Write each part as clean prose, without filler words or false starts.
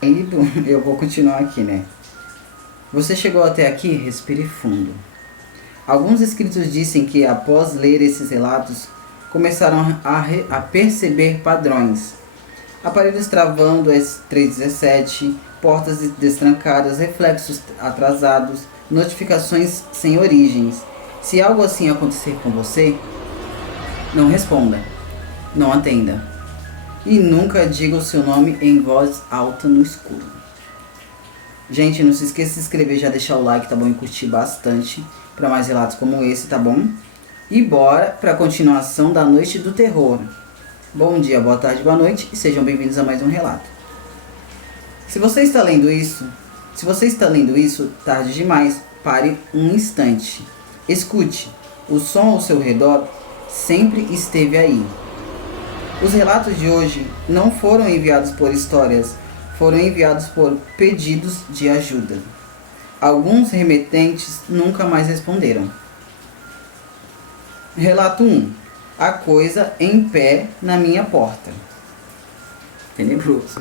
Eu vou continuar aqui, né? Você chegou até aqui? Respire fundo. Alguns escritos dizem que, após ler esses relatos, começaram a perceber padrões. Aparelhos travando às 3h17, portas destrancadas, reflexos atrasados, notificações sem origens. Se algo assim acontecer com você, não responda, não atenda. E nunca diga o seu nome em voz alta no escuro. Gente, não se esqueça de se inscrever, já deixar o like, tá bom? E curtir bastante para mais relatos como esse, tá bom? E bora para a continuação da Noite do Terror. Bom dia, boa tarde, boa noite e sejam bem-vindos a mais um relato. Se você está lendo isso, tarde demais, pare um instante. Escute, o som ao seu redor sempre esteve aí. Os relatos de hoje não foram enviados por histórias, foram enviados por pedidos de ajuda. Alguns remetentes nunca mais responderam. Relato 1. A coisa em pé na minha porta. Tenebroso.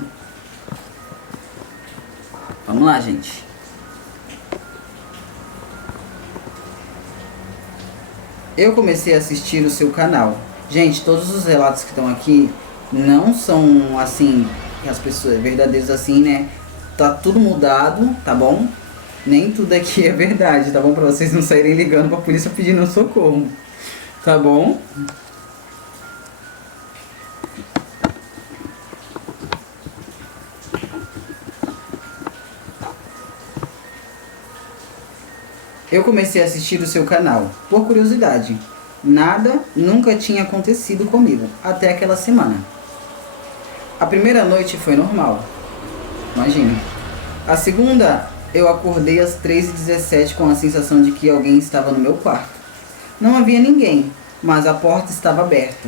Vamos lá, gente. Eu comecei a assistir o seu canal. Gente, todos os relatos que estão aqui não são assim, as pessoas verdadeiros assim, né? Tá tudo mudado, tá bom? Nem tudo aqui é verdade, tá bom? Pra vocês não saírem ligando pra polícia pedindo socorro, tá bom? Eu comecei a assistir o seu canal, por curiosidade. Nada nunca tinha acontecido comigo, até aquela semana. A primeira noite foi normal. Imagina. A segunda, eu acordei às 3h17 com a sensação de que alguém estava no meu quarto. Não havia ninguém, mas a porta estava aberta.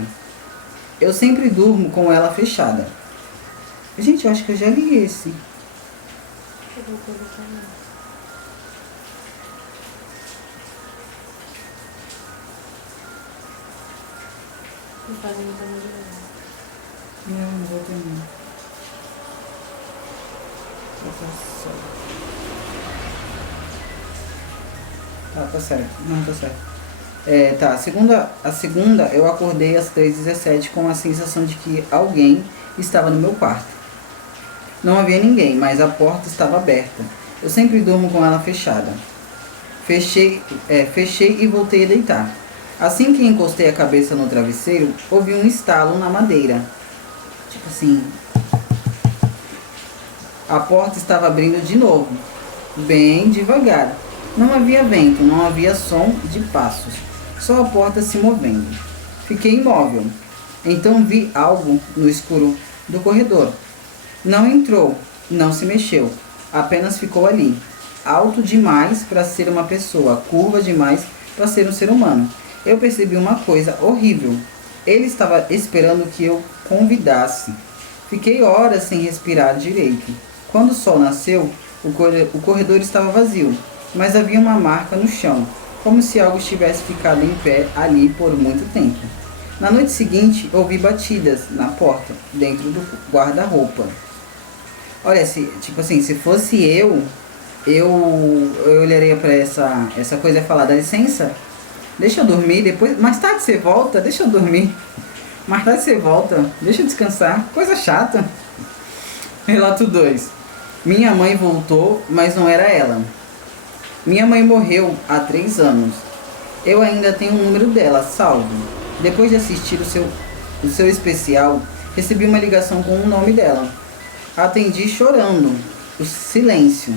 Eu sempre durmo com ela fechada. Gente, eu acho que eu já li esse. Não fazem muita novidade. Não vou terminar. Tá certo. Não, tá certo. Tá. A segunda, eu acordei às 3h17 com a sensação de que alguém estava no meu quarto. Não havia ninguém, mas a porta estava aberta. Eu sempre durmo com ela fechada. Fechei e voltei a deitar. Assim que encostei a cabeça no travesseiro, ouvi um estalo na madeira. Tipo assim. A porta estava abrindo de novo, bem devagar. Não havia vento, não havia som de passos, só a porta se movendo. Fiquei imóvel. Então vi algo no escuro do corredor. Não entrou, não se mexeu, apenas ficou ali. Alto demais para ser uma pessoa, curva demais para ser um ser humano. Eu percebi uma coisa horrível. Ele estava esperando que eu convidasse. Fiquei horas sem respirar direito. Quando o sol nasceu, o corredor estava vazio, mas havia uma marca no chão, como se algo tivesse ficado em pé ali por muito tempo. Na noite seguinte, ouvi batidas na porta, dentro do guarda-roupa. Olha, se fosse eu olharia para essa coisa e falar, dá licença, deixa eu dormir, depois, mais tarde você volta, deixa eu dormir. Mais tarde você volta, deixa eu descansar, coisa chata. Relato 2. Minha mãe voltou, mas não era ela. Minha mãe morreu há 3 anos. Eu ainda tenho o número dela, salvo. Depois de assistir o seu especial, recebi uma ligação com o nome dela. Atendi chorando. O silêncio.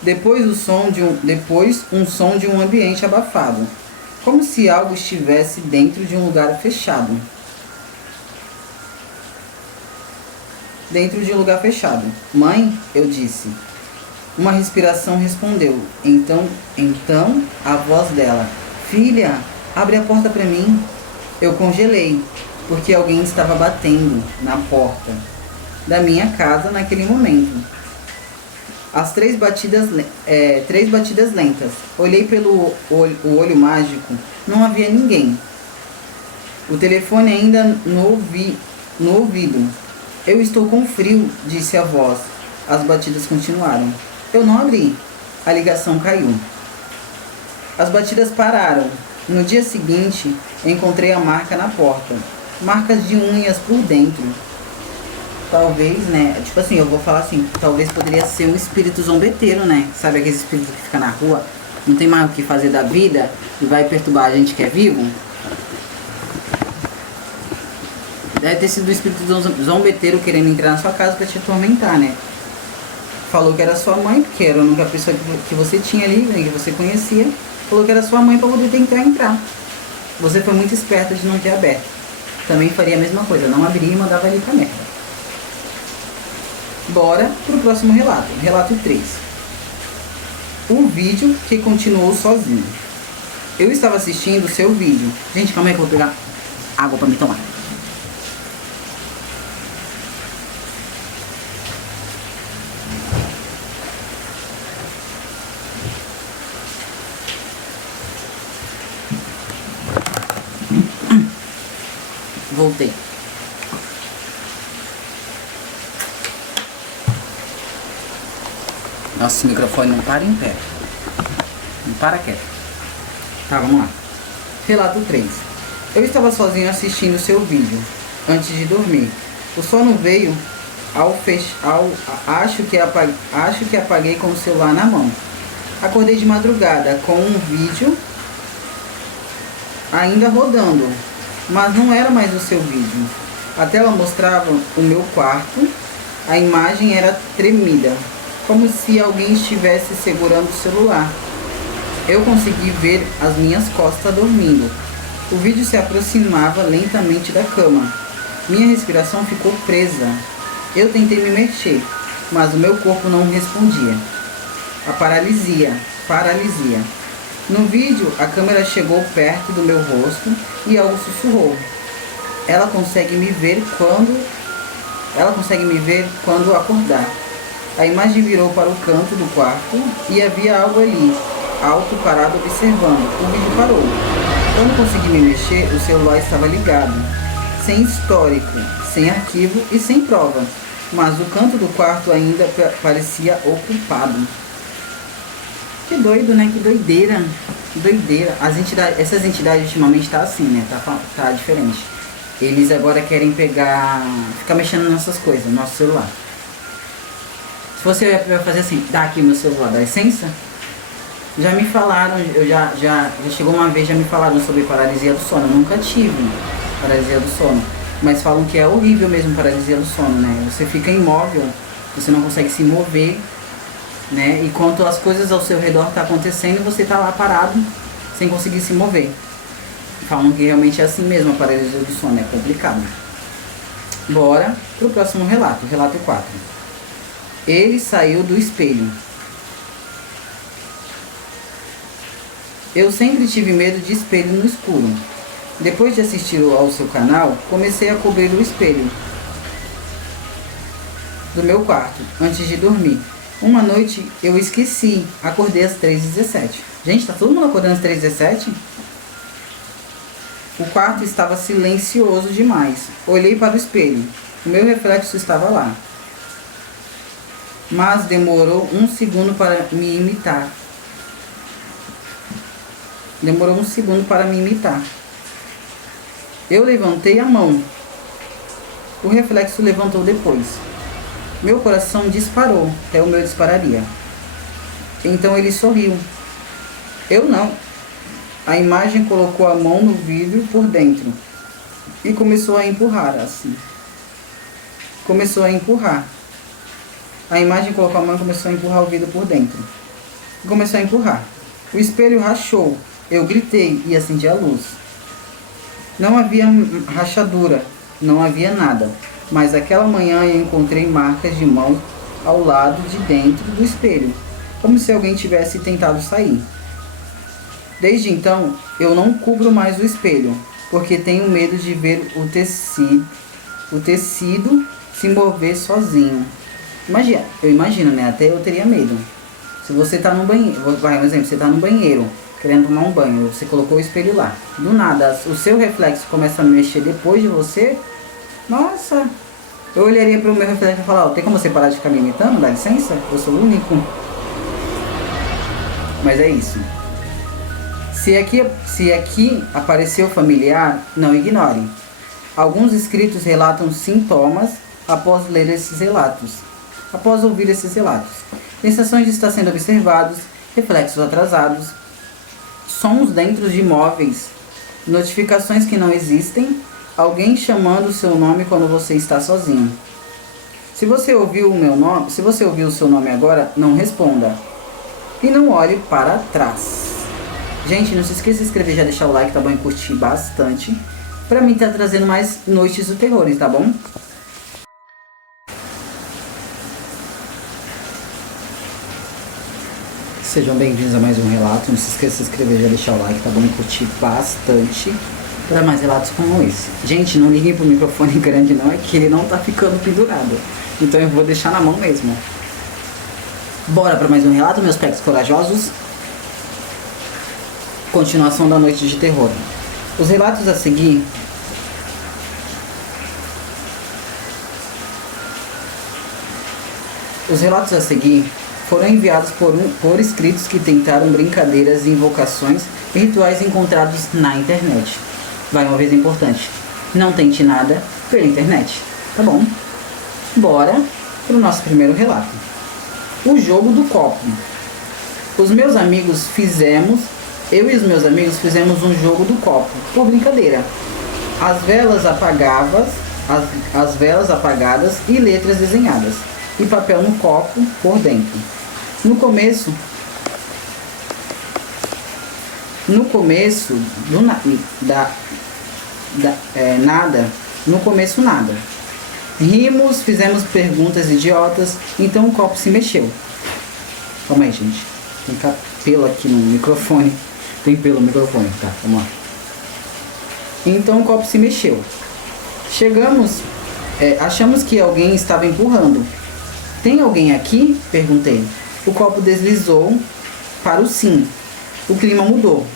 Depois um som de um ambiente abafado. Como se algo estivesse dentro de um lugar fechado. Dentro de um lugar fechado. Mãe, eu disse. Uma respiração respondeu. Então a voz dela. Filha, abre a porta para mim. Eu congelei, porque alguém estava batendo na porta da minha casa naquele momento. As 3 batidas lentas. Olhei pelo o olho mágico. Não havia ninguém. O telefone ainda no ouvido. Eu estou com frio, disse a voz. As batidas continuaram. Eu não abri. A ligação caiu. As batidas pararam. No dia seguinte, encontrei a marca na porta. Marcas de unhas por dentro. Talvez, né? Tipo assim, eu vou falar assim, talvez poderia ser um espírito zombeteiro, né? Sabe aquele espírito que fica na rua, não tem mais o que fazer da vida e vai perturbar a gente que é vivo? Deve ter sido o espírito zombeteiro querendo entrar na sua casa pra te atormentar, né? Falou que era sua mãe, porque era a única pessoa que você tinha ali, né, que você conhecia. Falou que era sua mãe pra poder tentar entrar. Você foi muito esperta de não ter aberto. Também faria a mesma coisa, não abriria e mandava ele pra merda. Bora pro próximo relato, relato 3. O vídeo que continuou sozinho. Eu estava assistindo o seu vídeo. Gente, calma aí que eu vou pegar água pra me tomar. Voltei. Nossa, o microfone não para em pé. Não para quieto. Tá, vamos lá. Relato 3. Eu estava sozinho assistindo seu vídeo antes de dormir. O sono veio acho que apaguei com o celular na mão. Acordei de madrugada com um vídeo ainda rodando, mas não era mais o seu vídeo. A tela mostrava o meu quarto, a imagem era tremida, como se alguém estivesse segurando o celular. Eu consegui ver as minhas costas dormindo. O vídeo se aproximava lentamente da cama. Minha respiração ficou presa. Eu tentei me mexer, mas o meu corpo não respondia. A paralisia. No vídeo, a câmera chegou perto do meu rosto e algo sussurrou. Ela consegue me ver quando acordar. A imagem virou para o canto do quarto e havia algo ali, alto, parado, observando. O vídeo parou. Quando consegui me mexer, o celular estava ligado, sem histórico, sem arquivo e sem prova. Mas o canto do quarto ainda parecia ocupado. Que doido, né? Que doideira. Doideira. Essas entidades ultimamente tá assim, né? Tá diferente. Eles agora querem ficar mexendo nessas coisas, no nosso celular. Se você vai fazer assim, dá aqui meu celular, dá licença? Já me falaram, já chegou uma vez, já me falaram sobre paralisia do sono. Eu nunca tive paralisia do sono. Mas falam que é horrível mesmo paralisia do sono, né? Você fica imóvel, você não consegue se mover, né? Enquanto as coisas ao seu redor estão acontecendo, você tá lá parado, sem conseguir se mover. Falam que realmente é assim mesmo a paralisia do sono, é complicado. Bora pro próximo relato, relato 4. Ele saiu do espelho. Eu sempre tive medo de espelho no escuro. Depois de assistir ao seu canal, comecei a cobrir o espelho do meu quarto, antes de dormir. Uma noite eu esqueci, acordei às 3h17. Gente, tá todo mundo acordando às 3h17? O quarto estava silencioso demais. Olhei para o espelho. O meu reflexo estava lá. Mas demorou um segundo para me imitar. Eu levantei a mão. O reflexo levantou depois. Meu coração disparou, até o meu dispararia. Então ele sorriu. Eu não. A imagem colocou a mão no vidro por dentro e começou a empurrar assim. A imagem colocou a mão e começou a empurrar o vidro por dentro. Começou a empurrar. O espelho rachou. Eu gritei e acendi a luz. Não havia rachadura, não havia nada. Mas aquela manhã eu encontrei marcas de mão ao lado de dentro do espelho, como se alguém tivesse tentado sair. Desde então, eu não cubro mais o espelho, porque tenho medo de ver o tecido se mover sozinho. Eu imagino, né? Até eu teria medo. Se você tá no banheiro, vai um exemplo, você tá no banheiro, querendo tomar um banho, você colocou o espelho lá. Do nada, o seu reflexo começa a mexer depois de você. Nossa, Eu olharia para o meu reflexo e falar, tem como você parar de ficar me imitando? Dá licença? Eu sou o único. Mas é isso. Se aqui apareceu familiar, não ignore. Alguns escritos relatam sintomas após ler esses relatos. Após ouvir esses relatos. Sensações de estar sendo observados, reflexos atrasados, sons dentro de imóveis, notificações que não existem, alguém chamando o seu nome quando você está sozinho. Se você ouviu o seu nome agora, não responda. E não olhe para trás. Gente, não se esqueça de se inscrever, já deixar o like, tá bom? E curtir bastante. Pra mim tá trazendo mais noites do terror, tá bom? Sejam bem-vindos a mais um relato. Não se esqueça de se inscrever, já deixar o like, tá bom? E curtir bastante para mais relatos como esse. Gente, não liguem pro microfone grande não, é que ele não tá ficando pendurado. Então eu vou deixar na mão mesmo. Bora para mais um relato, meus pets corajosos. Continuação da noite de terror. Os relatos a seguir foram enviados por escritos que tentaram brincadeiras e invocações e rituais encontrados na internet. Vai uma vez importante. Não tente nada pela internet. Tá bom? Bora pro nosso primeiro relato. O jogo do copo. Eu e os meus amigos fizemos um jogo do copo, por brincadeira. As velas apagadas e letras desenhadas, e papel no copo por dentro. No começo nada. Rimos, fizemos perguntas idiotas, então o copo se mexeu. Calma aí, gente. Tem pelo aqui no microfone. Tem pelo no microfone, tá? Vamos lá. Então o copo se mexeu. Achamos que alguém estava empurrando. Tem alguém aqui? Perguntei. O copo deslizou para o sim. O clima mudou.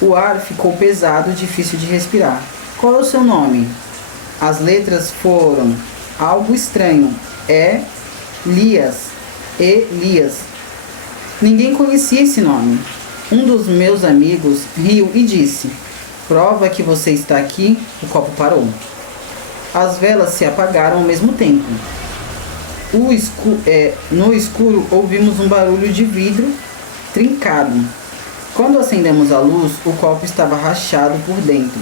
O ar ficou pesado e difícil de respirar. Qual é o seu nome? As letras foram algo estranho. Elias. Ninguém conhecia esse nome. Um dos meus amigos riu e disse: prova que você está aqui. O copo parou. As velas se apagaram ao mesmo tempo. No escuro ouvimos um barulho de vidro trincado. Quando acendemos a luz, o copo estava rachado por dentro.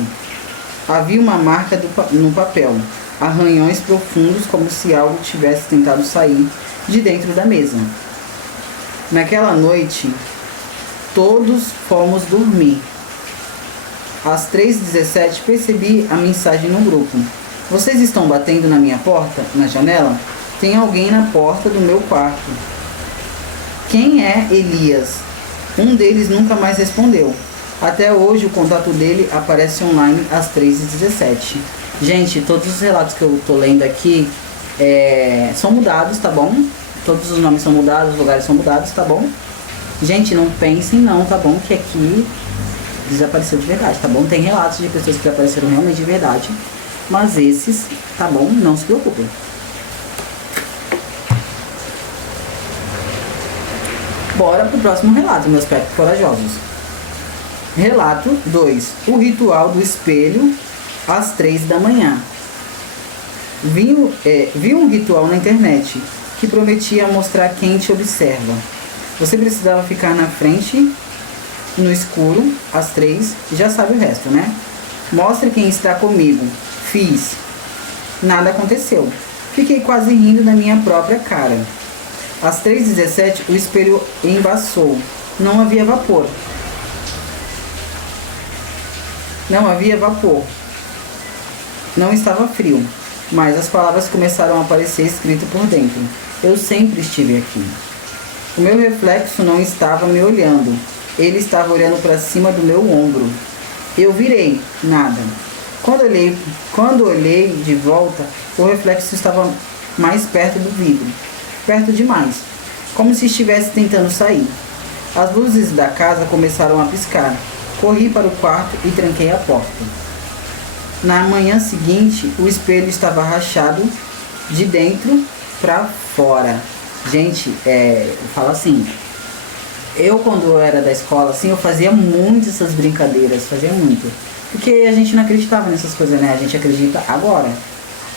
Havia uma marca no papel, arranhões profundos, como se algo tivesse tentado sair de dentro da mesa. Naquela noite, todos fomos dormir. Às 3h17 percebi a mensagem no grupo. Vocês estão batendo na minha porta, na janela? Tem alguém na porta do meu quarto. Quem é Elias? Um deles nunca mais respondeu. Até hoje o contato dele aparece online às 3h17. Gente, todos os relatos que eu tô lendo aqui são mudados, tá bom? Todos os nomes são mudados, os lugares são mudados, tá bom? Gente, não pensem não, tá bom? Que aqui desapareceu de verdade, tá bom? Tem relatos de pessoas que desapareceram realmente de verdade. Mas esses, tá bom? Não se preocupem. Bora pro próximo relato, meus pets corajosos. Relato 2. O ritual do espelho às 3 da manhã. Vi um ritual na internet que prometia mostrar quem te observa. Você precisava ficar na frente, no escuro, às 3, e já sabe o resto, né? Mostre quem está comigo. Fiz. Nada aconteceu. Fiquei quase rindo da minha própria cara. Às 3h17, o espelho embaçou. Não havia vapor. Não estava frio, mas as palavras começaram a aparecer escritas por dentro. Eu sempre estive aqui. O meu reflexo não estava me olhando. Ele estava olhando para cima do meu ombro. Eu virei. Nada. Quando olhei de volta, o reflexo estava mais perto do vidro. Perto demais. Como se estivesse tentando sair. As luzes da casa começaram a piscar. Corri para o quarto e tranquei a porta. Na manhã seguinte, o espelho estava rachado de dentro para fora. Gente, fala assim, eu quando eu era da escola, assim, eu fazia muito essas brincadeiras, fazia muito. Porque a gente não acreditava nessas coisas, né? A gente acredita agora,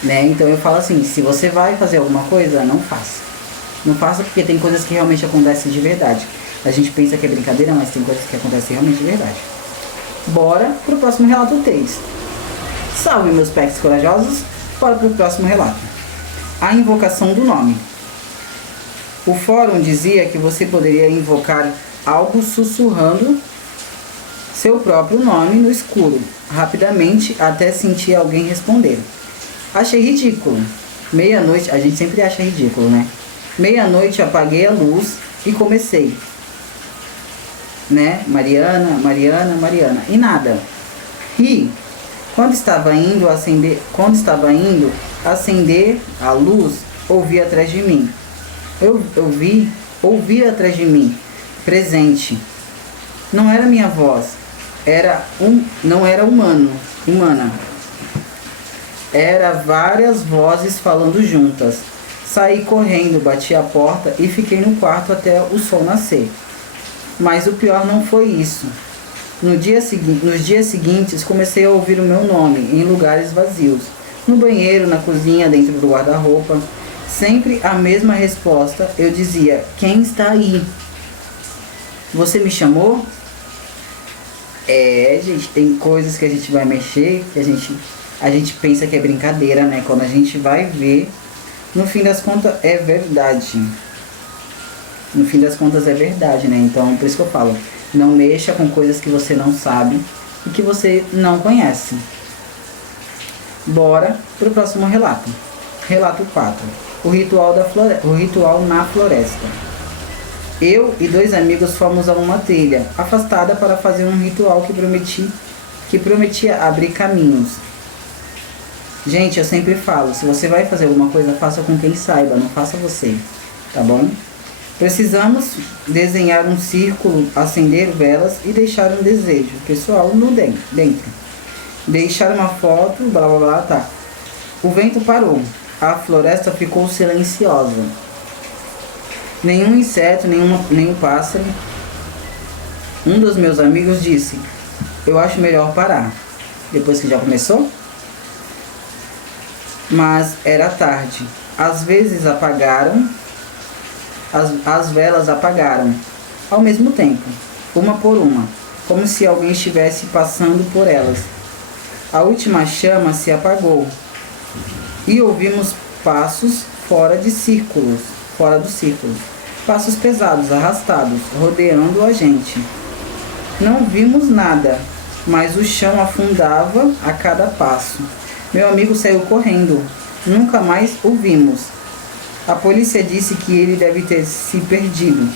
né? Então eu falo assim, se você vai fazer alguma coisa, não faça. Não faça porque tem coisas que realmente acontecem de verdade. A gente pensa que é brincadeira, mas tem coisas que acontecem realmente de verdade. Bora pro próximo relato 3. Salve, meus pecs corajosos. Bora pro próximo relato. A invocação do nome. O fórum dizia que você poderia invocar algo sussurrando seu próprio nome no escuro, rapidamente, até sentir alguém responder. Achei ridículo. Meia-noite, a gente sempre acha ridículo, né? Meia-noite apaguei a luz e comecei. Né? Mariana, Mariana, Mariana. E nada. Ri. Quando estava indo acender a luz, ouvi atrás de mim. Ouvi atrás de mim. Presente. Não era minha voz. Não era humana. Era várias vozes falando juntas. Saí correndo, bati a porta e fiquei no quarto até o sol nascer. Mas o pior não foi isso. Nos dias seguintes, comecei a ouvir o meu nome em lugares vazios. No banheiro, na cozinha, dentro do guarda-roupa. Sempre a mesma resposta. Eu dizia, quem está aí? Você me chamou? Gente, tem coisas que a gente vai mexer, que a gente pensa que é brincadeira, né? Quando a gente vai ver, no fim das contas é verdade. No fim das contas é verdade, né? Então, por isso que eu falo, não mexa com coisas que você não sabe e que você não conhece. Bora pro próximo relato. Relato 4. O ritual na floresta. Eu e 2 amigos fomos a uma trilha afastada para fazer um ritual que prometia abrir caminhos. Gente, eu sempre falo, se você vai fazer alguma coisa, faça com quem saiba, não faça você, tá bom? Precisamos desenhar um círculo, acender velas e deixar um desejo pessoal dentro. Deixar uma foto, blá blá blá, tá. O vento parou, a floresta ficou silenciosa. Nenhum inseto, nenhum pássaro. Um dos meus amigos disse, eu acho melhor parar. Depois que já começou? Mas era tarde. Às vezes as velas apagaram, ao mesmo tempo, uma por uma, como se alguém estivesse passando por elas. A última chama se apagou e ouvimos passos fora do círculo. Passos pesados, arrastados, rodeando a gente. Não vimos nada, mas o chão afundava a cada passo. Meu amigo saiu correndo. Nunca mais o vimos. A polícia disse que ele deve ter se perdido.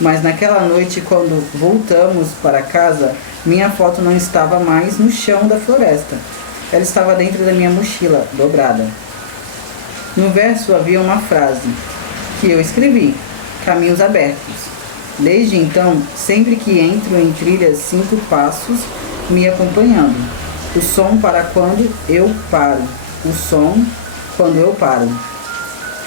Mas naquela noite, quando voltamos para casa, minha foto não estava mais no chão da floresta. Ela estava dentro da minha mochila, dobrada. No verso havia uma frase que eu escrevi. Caminhos abertos. Desde então, sempre que entro em trilhas, 5 passos me acompanhando. O som para quando eu paro. O som quando eu paro.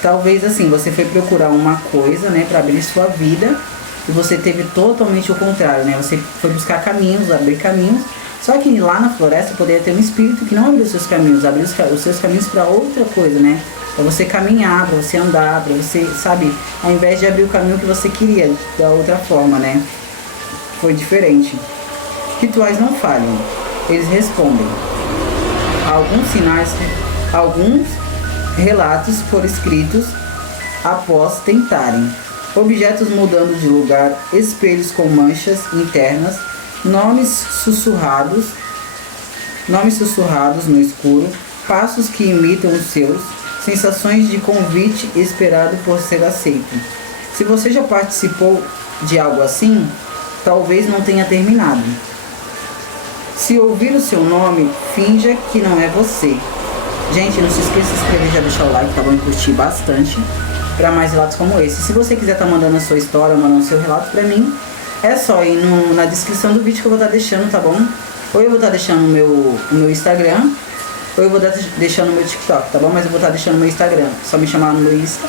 Talvez assim, você foi procurar uma coisa, né, para abrir sua vida e você teve totalmente o contrário, né? Você foi buscar caminhos, abrir caminhos. Só que lá na floresta poderia ter um espírito que não abriu os seus caminhos, abriu os seus caminhos para outra coisa, né? Para você caminhar, para você andar, para você, sabe, ao invés de abrir o caminho que você queria, da outra forma, né? Foi diferente. Rituais não falham, eles respondem. Alguns relatos foram escritos após tentarem. Objetos mudando de lugar, espelhos com manchas internas, nomes sussurrados no escuro, passos que imitam os seus, sensações de convite esperado por ser aceito. Se você já participou de algo assim, talvez não tenha terminado. Se ouvir o seu nome, finja que não é você. Gente, não se esqueça de se inscrever, já deixar o like, tá bom? E curtir bastante para mais relatos como esse. Se você quiser mandando a sua história, mandando o seu relato pra mim, é só ir na descrição do vídeo que eu vou estar deixando, tá bom? Ou eu vou estar deixando o meu Instagram, ou eu vou deixar no meu TikTok, tá bom? Mas eu vou estar deixando no meu Instagram. Só me chamar no meu Insta,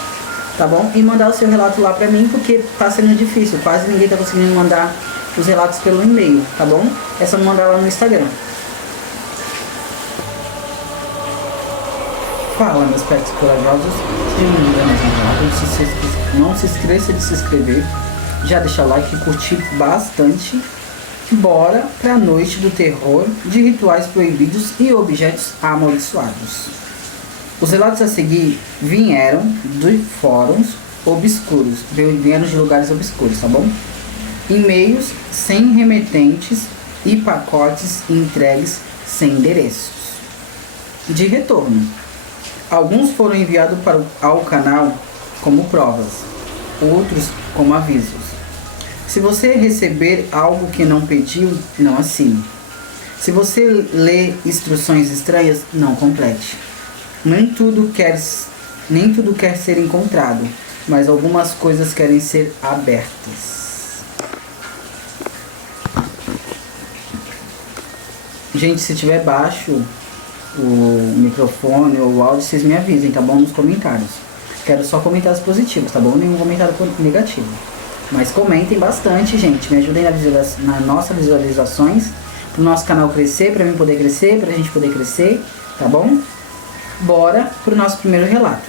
tá bom? E mandar o seu relato lá pra mim, porque tá sendo difícil. Quase ninguém tá conseguindo mandar os relatos pelo e-mail, tá bom? É só me mandar lá no Instagram. Fala, meus pets corajosos. Sejam bem-vindos. Não se esqueça de se inscrever. Já deixar o like e curtir bastante. Bora pra noite do terror, de rituais proibidos e objetos amaldiçoados. Os relatos a seguir vieram de fóruns obscuros, vieram de lugares obscuros, tá bom? E-mails sem remetentes e pacotes entregues sem endereços de retorno. Alguns foram enviados ao canal como provas, outros como avisos. Se você receber algo que não pediu, não assine. Se você lê instruções estranhas, não complete. Nem tudo quer ser encontrado, mas algumas coisas querem ser abertas. Gente, se tiver baixo o microfone ou o áudio, vocês me avisem, tá bom? Nos comentários. Quero só comentários positivos, tá bom? Nenhum comentário negativo. Mas comentem bastante, gente. Me ajudem nas nossas visualizações. Pro nosso canal crescer, pra mim poder crescer, pra gente poder crescer, tá bom? Bora pro nosso primeiro relato.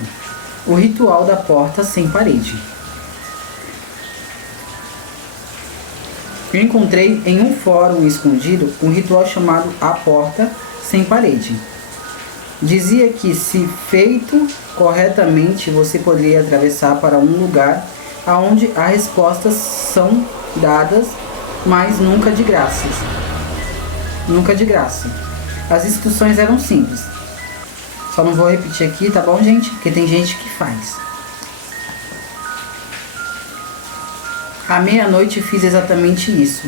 O ritual da porta sem parede. Eu encontrei em um fórum escondido um ritual chamado A Porta Sem Parede. Dizia que, se feito corretamente, você poderia atravessar para um lugar onde as respostas são dadas, mas nunca de graça. Nunca de graça. As instruções eram simples. Só não vou repetir aqui, tá bom, gente? Porque tem gente que faz. À meia-noite fiz exatamente isso.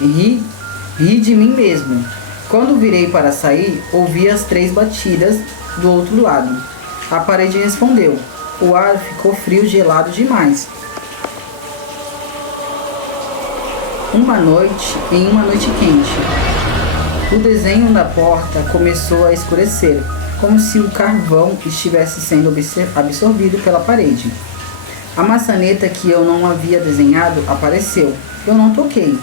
Ri de mim mesmo. Quando virei para sair, ouvi as 3 batidas do outro lado. A parede respondeu. O ar ficou frio, gelado demais. Em uma noite quente, o desenho da porta começou a escurecer, como se o carvão estivesse sendo absorvido pela parede. A maçaneta que eu não havia desenhado apareceu. Eu não toquei,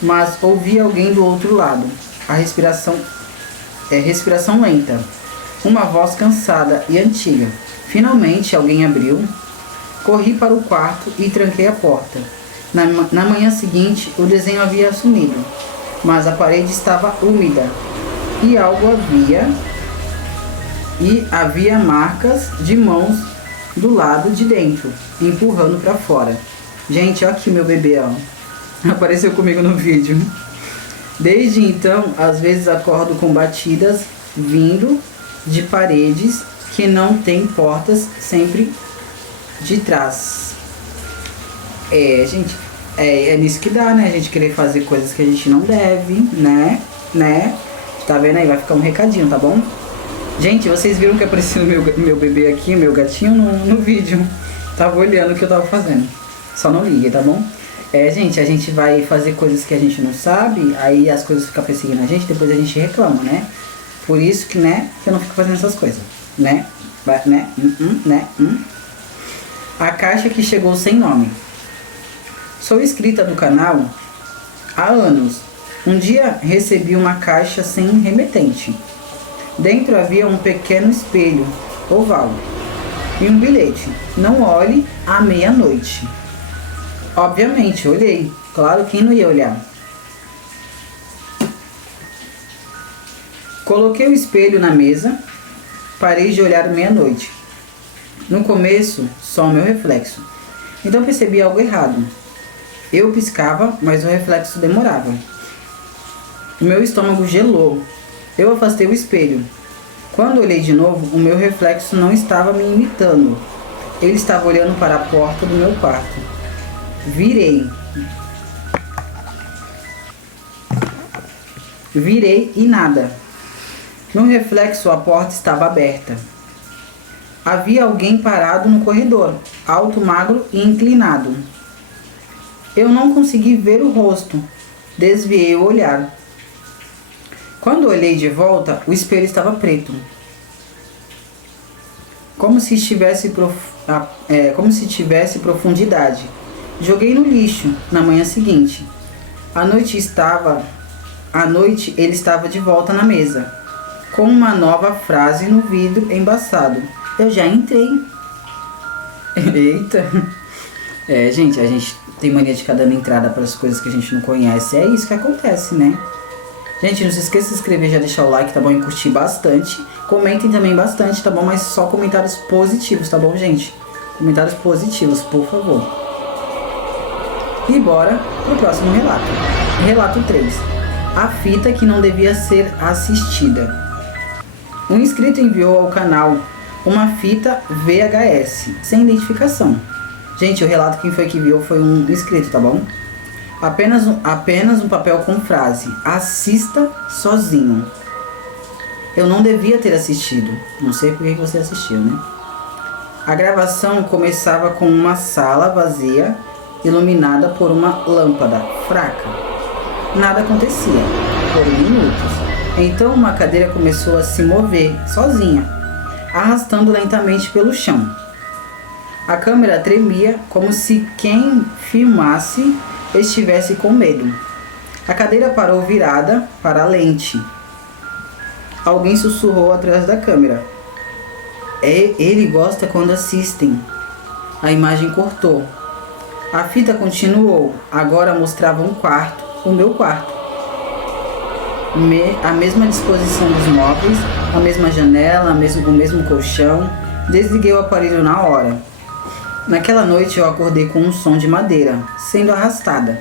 mas ouvi alguém do outro lado. A respiração lenta. Uma voz cansada e antiga. Finalmente alguém abriu. Corri para o quarto e tranquei a porta. Na manhã seguinte, o desenho havia sumido, mas a parede estava úmida e havia marcas de mãos do lado de dentro, empurrando para fora. Gente, olha aqui meu bebê, ó. Apareceu comigo no vídeo. Desde então, às vezes acordo com batidas vindo de paredes que não tem portas, sempre de trás. Gente, é nisso que dá, né? A gente querer fazer coisas que a gente não deve, né? Tá vendo aí? Vai ficar um recadinho, tá bom? Gente, vocês viram que apareceu meu bebê aqui, meu gatinho, no vídeo. Tava olhando o que eu tava fazendo. Só não ligue, tá bom? Gente, a gente vai fazer coisas que a gente não sabe, aí as coisas ficam perseguindo a gente, depois a gente reclama, né? Por isso que, né, que eu não fico fazendo essas coisas, né? A caixa que chegou sem nome. Sou inscrita do canal há anos. Um dia recebi uma caixa sem remetente. Dentro havia um pequeno espelho oval e um bilhete. Não olhe à meia-noite. Obviamente, olhei. Claro, quem não ia olhar? Coloquei o espelho na mesa. Parei de olhar meia-noite. No começo, só o meu reflexo. Então percebi algo errado. Eu piscava, mas o reflexo demorava. O meu estômago gelou. Eu afastei o espelho. Quando olhei de novo, o meu reflexo não estava me imitando. Ele estava olhando para a porta do meu quarto. Virei e nada. No reflexo, a porta estava aberta. Havia alguém parado no corredor, alto, magro e inclinado. Eu não consegui ver o rosto. Desviei o olhar. Quando olhei de volta, o espelho estava preto. Como se tivesse profundidade. Joguei no lixo na manhã seguinte. À noite ele estava de volta na mesa, com uma nova frase no vidro embaçado. Eu já entrei. Eita. Gente, a gente tem mania de ficar dando entrada para as coisas que a gente não conhece. É isso que acontece, né? Gente, não se esqueça de se inscrever, já deixar o like, tá bom? E curtir bastante. Comentem também bastante, tá bom? Mas só comentários positivos, tá bom, gente? Comentários positivos, por favor. E bora pro próximo relato. Relato 3. A fita que não devia ser assistida. Um inscrito enviou ao canal uma fita VHS, sem identificação. Gente, o relato quem foi que enviou foi um inscrito, tá bom? Apenas um papel com frase: assista sozinho. Eu não devia ter assistido. Não sei por que você assistiu, né? A gravação começava com uma sala vazia, iluminada por uma lâmpada fraca. Nada acontecia por minutos. Então uma cadeira começou a se mover sozinha, arrastando lentamente pelo chão. A câmera tremia como se quem filmasse estivesse com medo. A cadeira parou virada para a lente. Alguém sussurrou atrás da câmera: ele gosta quando assistem. A imagem cortou. A fita continuou. Agora mostrava um quarto, o meu quarto. A mesma disposição dos móveis, a mesma janela, o mesmo colchão. Desliguei o aparelho na hora. Naquela noite eu acordei com um som de madeira sendo arrastada.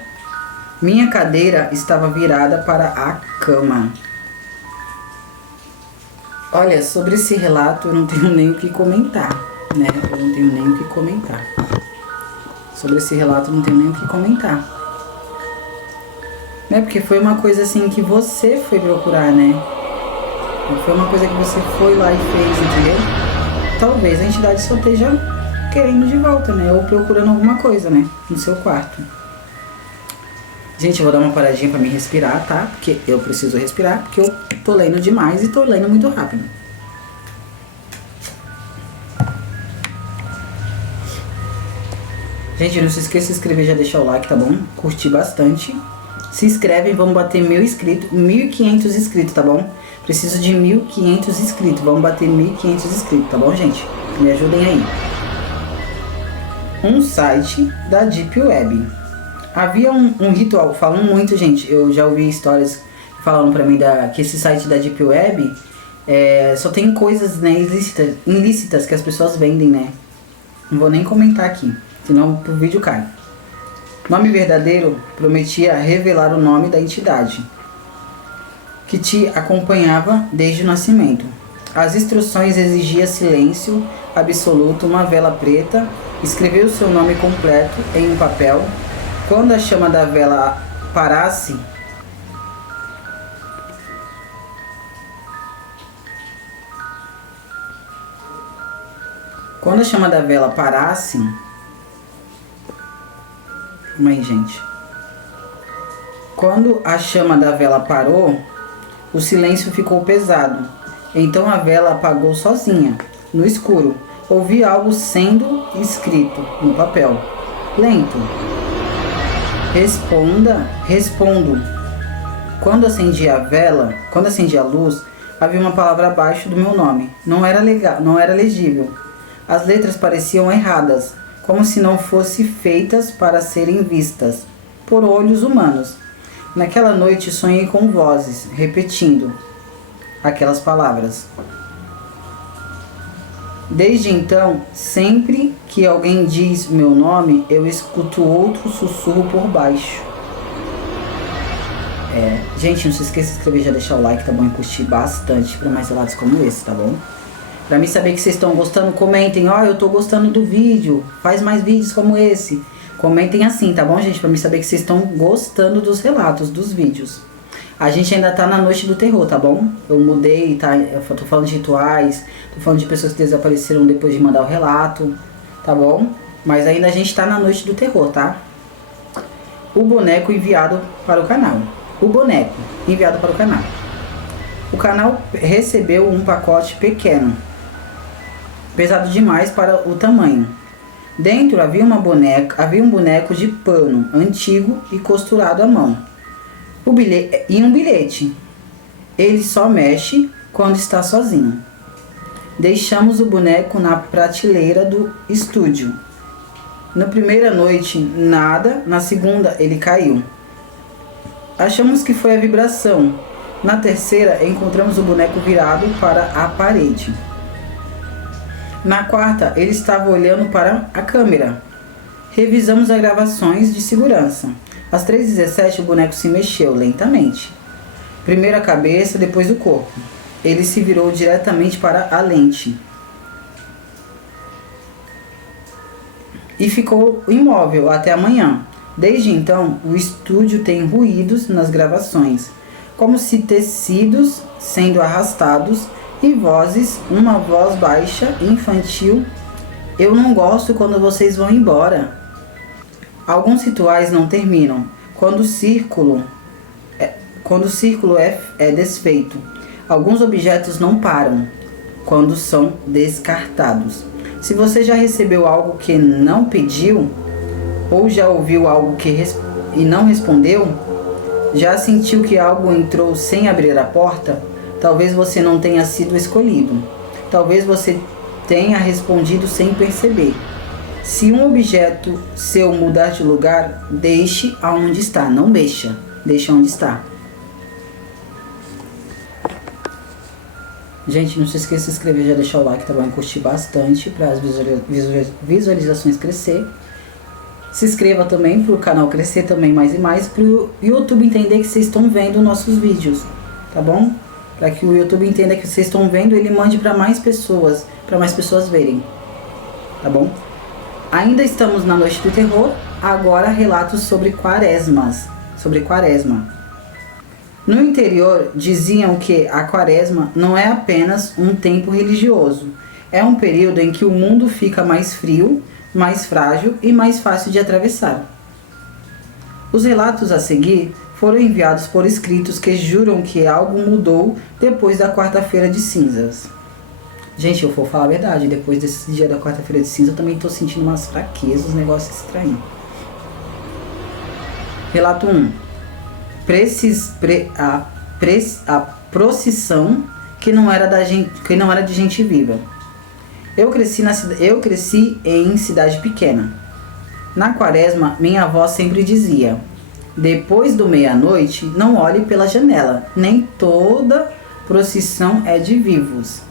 Minha cadeira estava virada para a cama. Olha, sobre esse relato eu não tenho nem o que comentar, né? Eu não tenho nem o que comentar. Sobre esse relato eu não tenho nem o que comentar. Né? Porque foi uma coisa assim que você foi procurar, né? Foi uma coisa que você foi lá e fez, entendeu? Talvez a entidade só esteja querendo de volta, né? Ou procurando alguma coisa, né? No seu quarto. Gente, eu vou dar uma paradinha pra me respirar, tá? Porque eu preciso respirar, porque eu tô lendo demais e tô lendo muito rápido. Gente, não se esqueça de se inscrever, já deixar o like, tá bom? Curtir bastante. Se inscreve, vamos bater 1.000 inscritos, 1.500 inscritos, tá bom? Preciso de 1.500 inscritos, vamos bater 1.500 inscritos, tá bom, gente? Me ajudem aí. Um site da Deep Web. Havia um ritual, falam muito, gente, eu já ouvi histórias falando pra mim que esse site da Deep Web só tem coisas, né, ilícitas que as pessoas vendem, né? Não vou nem comentar aqui, senão o vídeo cai. Nome verdadeiro prometia revelar o nome da entidade que te acompanhava desde o nascimento. As instruções exigiam silêncio absoluto, uma vela preta, escrever o seu nome completo em um papel. Quando a chama da vela parasse, calma aí, gente. Quando a chama da vela parou, o silêncio ficou pesado. Então a vela apagou sozinha, no escuro. Ouvi algo sendo escrito no papel. Lento. Respondo. Quando acendi a luz, havia uma palavra abaixo do meu nome. Não era legível. As letras pareciam erradas, como se não fossem feitas para serem vistas por olhos humanos. Naquela noite sonhei com vozes, repetindo aquelas palavras. Desde então, sempre que alguém diz meu nome, eu escuto outro sussurro por baixo. Gente, não se esqueça de se inscrever, já deixar o like, tá bom? E curtir bastante para mais relatos como esse, tá bom? Pra mim saber que vocês estão gostando, comentem. Ó, eu tô gostando do vídeo, faz mais vídeos como esse. Comentem assim, tá bom, gente? Pra mim saber que vocês estão gostando dos relatos, dos vídeos. A gente ainda tá na noite do terror, tá bom? Eu mudei, tá? Eu tô falando de rituais, tô falando de pessoas que desapareceram depois de mandar o relato, tá bom? Mas ainda a gente tá na noite do terror, tá? O boneco enviado para o canal. O canal recebeu um pacote pequeno, pesado demais para o tamanho. Dentro havia um boneco de pano antigo e costurado à mão. Um bilhete. Ele só mexe quando está sozinho. Deixamos o boneco na prateleira do estúdio. Na primeira noite, nada. Na segunda, ele caiu. Achamos que foi a vibração. Na terceira, encontramos o boneco virado para a parede. Na quarta, ele estava olhando para a câmera. Revisamos as gravações de segurança. Às 3h17, o boneco se mexeu lentamente. Primeiro a cabeça, depois o corpo. Ele se virou diretamente para a lente. E ficou imóvel até amanhã. Desde então, o estúdio tem ruídos nas gravações, como se tecidos sendo arrastados e vozes, uma voz baixa, infantil. Eu não gosto quando vocês vão embora. Alguns rituais não terminam quando o círculo é desfeito. Alguns objetos não param quando são descartados. Se você já recebeu algo que não pediu, ou já ouviu algo e não respondeu, já sentiu que algo entrou sem abrir a porta, talvez você não tenha sido escolhido. Talvez você tenha respondido sem perceber. Se um objeto seu mudar de lugar, deixe aonde está. Não mexa, deixe onde está. Gente, não se esqueça de se inscrever, já deixar o like, tá bom? Curtir bastante para as visualizações crescer. Se inscreva também para o canal crescer também mais e mais, para o YouTube entender que vocês estão vendo nossos vídeos, tá bom? Para que o YouTube entenda que vocês estão vendo, ele mande para mais pessoas verem, tá bom? Ainda estamos na noite do terror, agora relatos sobre quaresma. No interior diziam que a quaresma não é apenas um tempo religioso, é um período em que o mundo fica mais frio, mais frágil e mais fácil de atravessar. Os relatos a seguir foram enviados por escritos que juram que algo mudou depois da quarta-feira de cinzas. Gente, eu vou falar a verdade, depois desse dia da quarta-feira de cinza eu também estou sentindo umas fraquezas, um negócio estranho. Relato 1. A procissão que não era de gente viva. Eu cresci em cidade pequena. Na quaresma, minha avó sempre dizia: depois do meia-noite, não olhe pela janela, nem toda procissão é de vivos.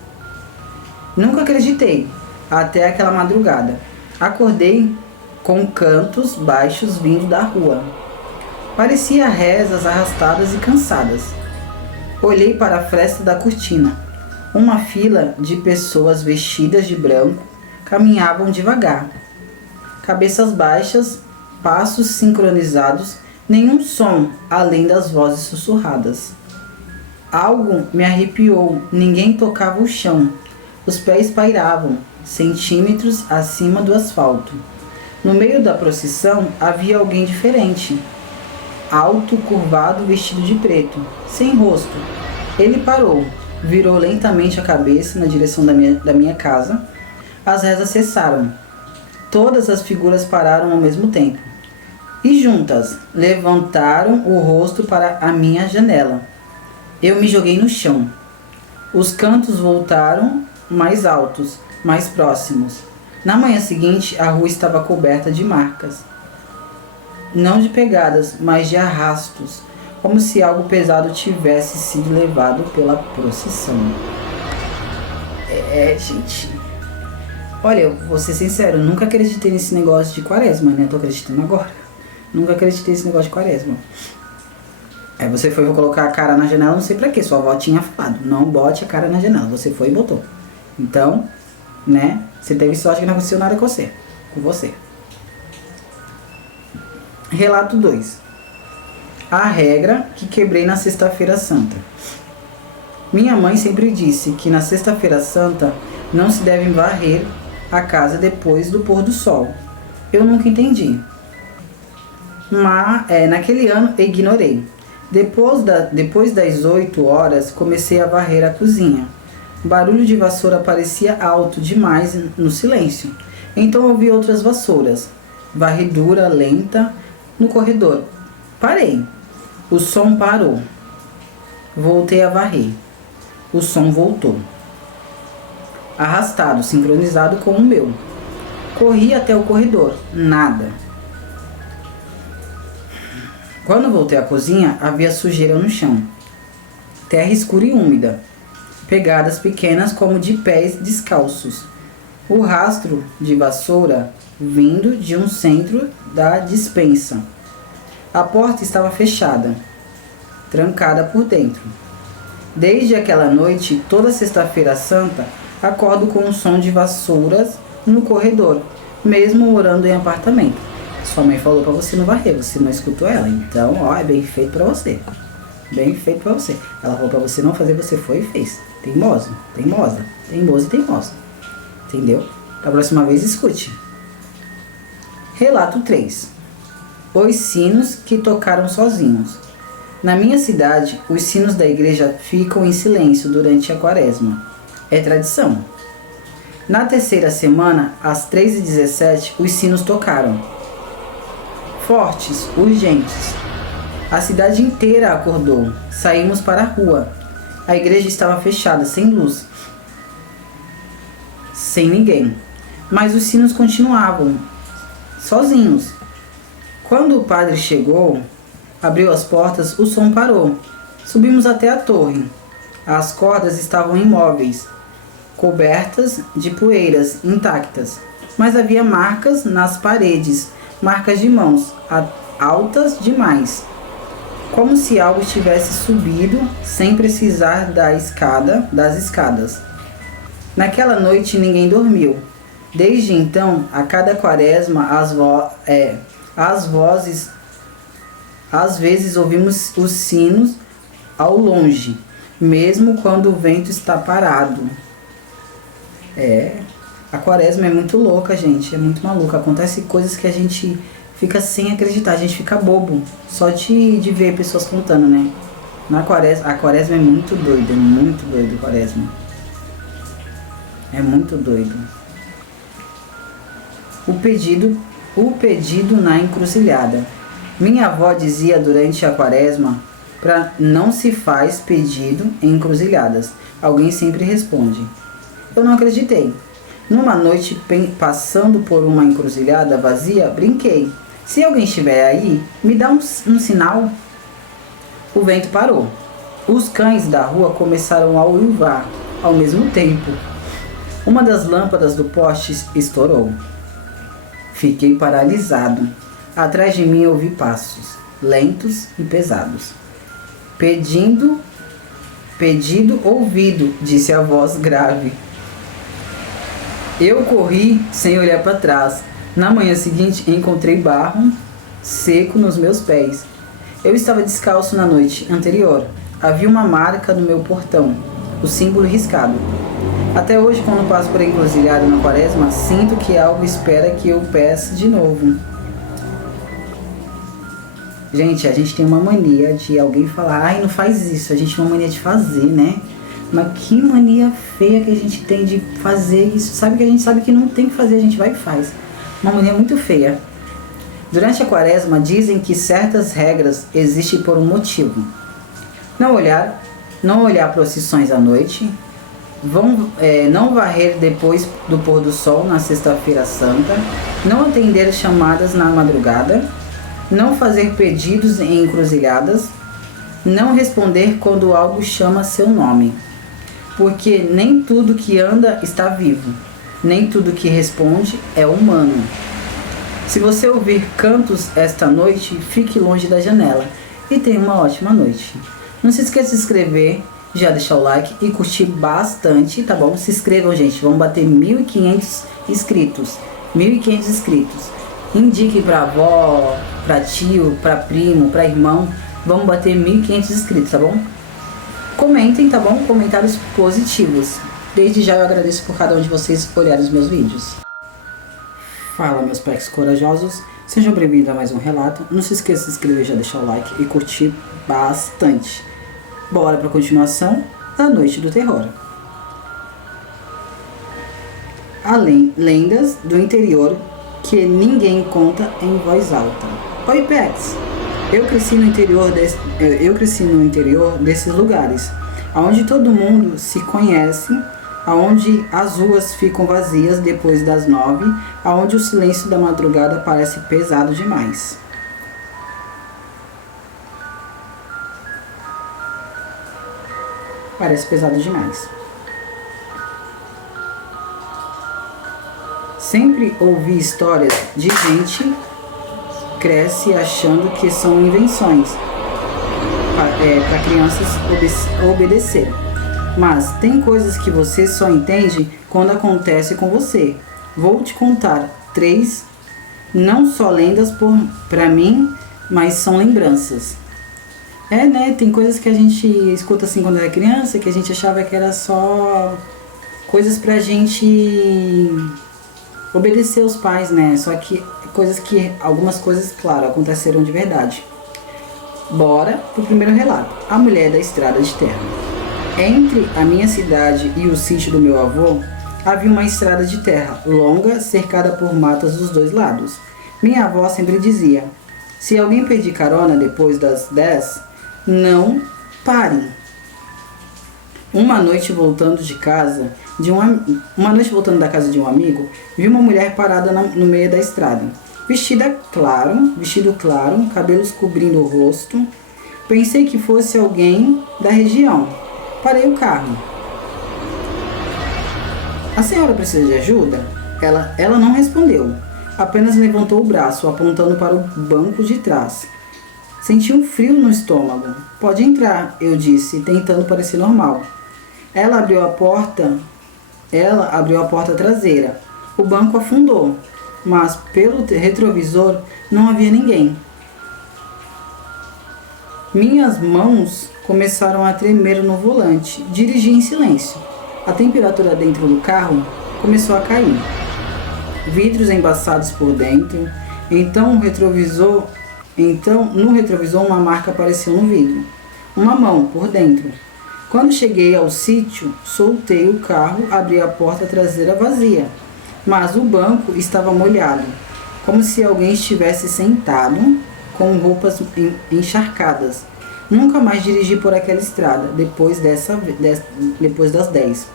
Nunca acreditei, até aquela madrugada. Acordei com cantos baixos vindo da rua. Parecia rezas arrastadas e cansadas. Olhei para a fresta da cortina. Uma fila de pessoas vestidas de branco caminhavam devagar. Cabeças baixas, passos sincronizados, nenhum som além das vozes sussurradas. Algo me arrepiou, ninguém tocava o chão. Os pés pairavam, centímetros acima do asfalto. No meio da procissão havia alguém diferente. Alto, curvado, vestido de preto, sem rosto. Ele parou, virou lentamente a cabeça na direção da minha casa. As rezas cessaram. Todas as figuras pararam ao mesmo tempo. E juntas, levantaram o rosto para a minha janela. Eu me joguei no chão. Os cantos voltaram mais altos, mais próximos. Na manhã seguinte, a rua estava coberta de marcas. Não de pegadas, mas de arrastos, como se algo pesado tivesse sido levado pela procissão. Gente. Olha, eu vou ser sincero, nunca acreditei nesse negócio de quaresma, né? Tô acreditando agora. Nunca acreditei nesse negócio de quaresma. Aí você foi colocar a cara na janela, não sei pra quê. Sua avó tinha falado, não bote a cara na janela. Você foi e botou. Então, né? Você teve sorte que não aconteceu nada com você. Relato 2. A regra que quebrei na Sexta-feira Santa. Minha mãe sempre disse que na Sexta-feira Santa não se deve varrer a casa depois do pôr do sol. Eu nunca entendi. Mas naquele ano ignorei. Depois das 8 horas, comecei a varrer a cozinha. O barulho de vassoura parecia alto demais no silêncio. Então ouvi outras vassouras. Varredura lenta no corredor. Parei. O som parou. Voltei a varrer. O som voltou. Arrastado, sincronizado com o meu. Corri até o corredor. Nada. Quando voltei à cozinha, havia sujeira no chão. Terra escura e úmida. Pegadas pequenas como de pés descalços. O rastro de vassoura vindo de um centro da despensa. A porta estava fechada, trancada por dentro. Desde aquela noite, toda sexta-feira santa, acordo com o som de vassouras no corredor, mesmo morando em apartamento. Sua mãe falou pra você não varrer, você não escutou ela. Então, ó, é bem feito pra você. Bem feito pra você. Ela falou pra você não fazer, você foi e fez. Teimosa, teimosa, teimosa e teimosa. Entendeu? Da próxima vez, escute. Relato 3. Os sinos que tocaram sozinhos. Na minha cidade, os sinos da igreja ficam em silêncio durante a quaresma. É tradição. Na terceira semana, às 3h17, os sinos tocaram. Fortes, urgentes. A cidade inteira acordou. Saímos para a rua. A igreja estava fechada, sem luz. Sem ninguém. Mas os sinos continuavam, sozinhos. Quando o padre chegou, abriu as portas, o som parou. Subimos até a torre. As cordas estavam imóveis, cobertas de poeiras, intactas. Mas havia marcas nas paredes, marcas de mãos, altas demais. Como se algo tivesse subido sem precisar das escadas. Naquela noite ninguém dormiu. Desde então, a cada quaresma, às vezes ouvimos os sinos ao longe, mesmo quando o vento está parado. A quaresma é muito louca, gente, é muito maluca. Acontece coisas que a gente fica sem acreditar, a gente fica bobo só de ver pessoas contando, né? A quaresma é muito doida, a quaresma. É muito doido. O pedido na encruzilhada. Minha avó dizia durante a quaresma, não se faz pedido em encruzilhadas. Alguém sempre responde. Eu não acreditei. Numa noite, passando por uma encruzilhada vazia, brinquei. Se alguém estiver aí, me dá um sinal. O vento parou. Os cães da rua começaram a uivar ao mesmo tempo. Uma das lâmpadas do poste estourou. Fiquei paralisado. Atrás de mim ouvi passos, lentos e pesados. Pedido ouvido, disse a voz grave. Eu corri sem olhar para trás. Na manhã seguinte, encontrei barro seco nos meus pés. Eu estava descalço na noite anterior. Havia uma marca no meu portão, o símbolo riscado. Até hoje, quando passo por encruzilhada na quaresma, sinto que algo espera que eu peça de novo. Gente, a gente tem uma mania de alguém falar, ai, não faz isso. A gente tem uma mania de fazer, né? Mas que mania feia que a gente tem de fazer isso. Sabe que a gente sabe que não tem que fazer, a gente vai e faz. Uma mania muito feia. Durante a quaresma, dizem que certas regras existem por um motivo. Não olhar procissões à noite. Não varrer depois do pôr do sol na sexta-feira santa. Não atender chamadas na madrugada. Não fazer pedidos em encruzilhadas. Não responder quando algo chama seu nome. Porque nem tudo que anda está vivo. Nem tudo que responde é humano. Se você ouvir cantos esta noite, fique longe da janela. E tenha uma ótima noite. Não se esqueça de se inscrever, já deixar o like e curtir bastante, tá bom? Se inscrevam, gente. Vamos bater 1.500 inscritos. 1.500 inscritos. Indique pra avó, pra tio, pra primo, pra irmão. Vamos bater 1.500 inscritos, tá bom? Comentem, tá bom? Comentários positivos. Desde já eu agradeço por cada um de vocês olharem os meus vídeos. Fala, meus pecs corajosos. Sejam bem-vindos a mais um relato. Não se esqueça de se inscrever, já deixar o like e curtir bastante. Bora para a continuação da Noite do Terror. Além lendas do interior que ninguém conta em voz alta. Oi, Pets! Eu cresci no interior desses lugares, onde todo mundo se conhece, aonde as ruas ficam vazias depois das 9, aonde o silêncio da madrugada parece pesado demais. Parece pesado demais. Sempre ouvi histórias de gente cresce achando que são invenções para crianças obedecer. Mas tem coisas que você só entende quando acontece com você. Vou te contar 3, não só lendas para mim, mas são lembranças. Tem coisas que a gente escuta assim quando era criança, que a gente achava que era só coisas pra gente obedecer os pais, né? Só que algumas coisas, claro, aconteceram de verdade. Bora pro primeiro relato. A mulher da estrada de terra. Entre a minha cidade e o sítio do meu avô, havia uma estrada de terra, longa, cercada por matas dos dois lados. Minha avó sempre dizia, se alguém pedir carona depois das 10, não pare. Uma noite voltando da casa de um amigo, vi uma mulher parada no meio da estrada. Vestido claro, cabelos cobrindo o rosto. Pensei que fosse alguém da região. Parei o carro. A senhora precisa de ajuda? Ela não respondeu. Apenas levantou o braço, apontando para o banco de trás. Senti um frio no estômago. Pode entrar, eu disse, tentando parecer normal. Ela abriu a porta traseira. O banco afundou, mas pelo retrovisor não havia ninguém. Minhas mãos começaram a tremer no volante. Dirigi em silêncio. A temperatura dentro do carro começou a cair. Vidros embaçados por dentro. Então no retrovisor uma marca apareceu no vidro. Uma mão por dentro. Quando cheguei ao sítio, soltei o carro, abri a porta traseira vazia. Mas o banco estava molhado, como se alguém estivesse sentado, com roupas encharcadas. Nunca mais dirigi por aquela estrada, depois das 10.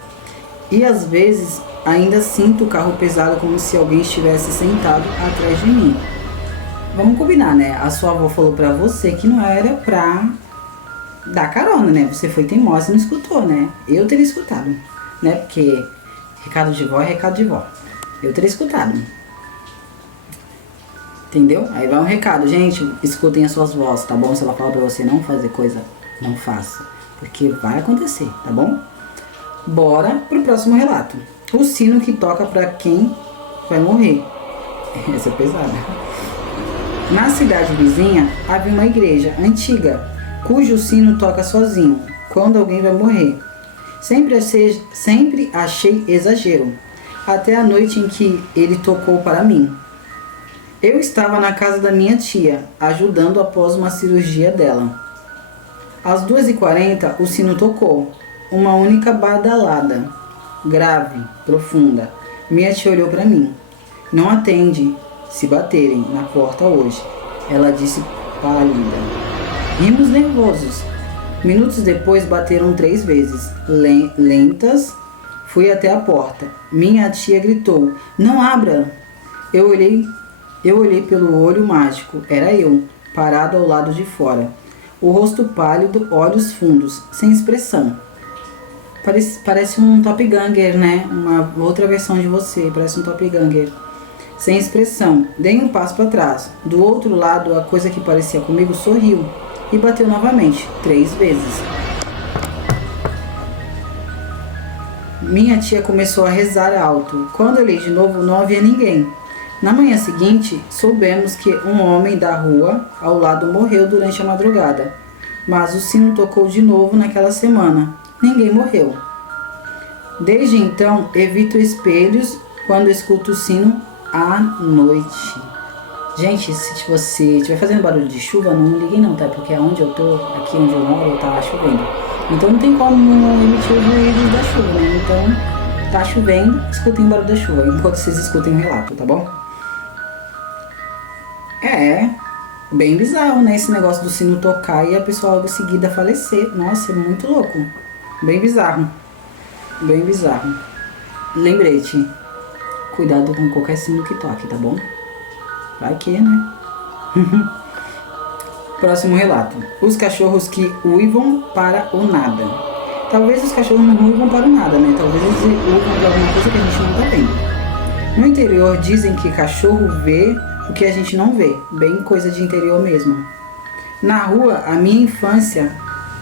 E às vezes ainda sinto o carro pesado, como se alguém estivesse sentado atrás de mim. Vamos combinar, né? A sua avó falou pra você que não era pra dar carona, né? Você foi teimosa e não escutou, né? Eu teria escutado, né? Porque recado de vó é recado de vó. Eu teria escutado. Entendeu? Aí vai um recado. Gente, escutem as suas vozes, tá bom? Se ela fala pra você não fazer coisa, não faça. Porque vai acontecer, tá bom? Bora pro próximo relato. O sino que toca pra quem vai morrer. Essa é pesada. Na cidade vizinha havia uma igreja antiga, cujo sino toca sozinho, quando alguém vai morrer. Sempre achei exagero, até a noite em que ele tocou para mim. Eu estava na casa da minha tia, ajudando após uma cirurgia dela. Às 2h40, o sino tocou, uma única badalada, grave, profunda. Minha tia olhou para mim. Não atende se baterem na porta hoje, ela disse pálida. Rimos nervosos. Minutos depois bateram 3 vezes, lentas. Fui até a porta. Minha tia gritou, não abra! Eu olhei pelo olho mágico. Era eu, parado ao lado de fora. O rosto pálido, olhos fundos, sem expressão. Parece um Top Ganger, né? Uma outra versão de você, parece um Top Ganger. Sem expressão. Dei um passo para trás. Do outro lado, a coisa que parecia comigo sorriu e bateu novamente, 3 vezes. Minha tia começou a rezar alto. Quando olhei de novo, não havia ninguém. Na manhã seguinte, soubemos que um homem da rua ao lado morreu durante a madrugada. Mas o sino tocou de novo naquela semana. Ninguém morreu. Desde então, evito espelhos quando escuto o sino à noite. Gente, se você estiver fazendo barulho de chuva, não liguem não, tá? Porque onde eu tô, aqui onde eu moro, tá chovendo. Então não tem como emitir os ruídos da chuva, né? Então, tá chovendo, escutem o barulho da chuva, enquanto vocês escutem o relato, tá bom? É, bem bizarro, né? Esse negócio do sino tocar e a pessoa logo em seguida falecer. Nossa, é muito louco. Bem bizarro. Bem bizarro. Lembrete, cuidado com qualquer sino que toque, tá bom? Vai que, né? Próximo relato. Os cachorros que uivam para o nada. Talvez os cachorros não uivam para o nada, né? Talvez eles uivam de alguma coisa que a gente não tá vendo. No interior dizem que cachorro vê o que a gente não vê. Bem coisa de interior mesmo. Na rua, a minha infância,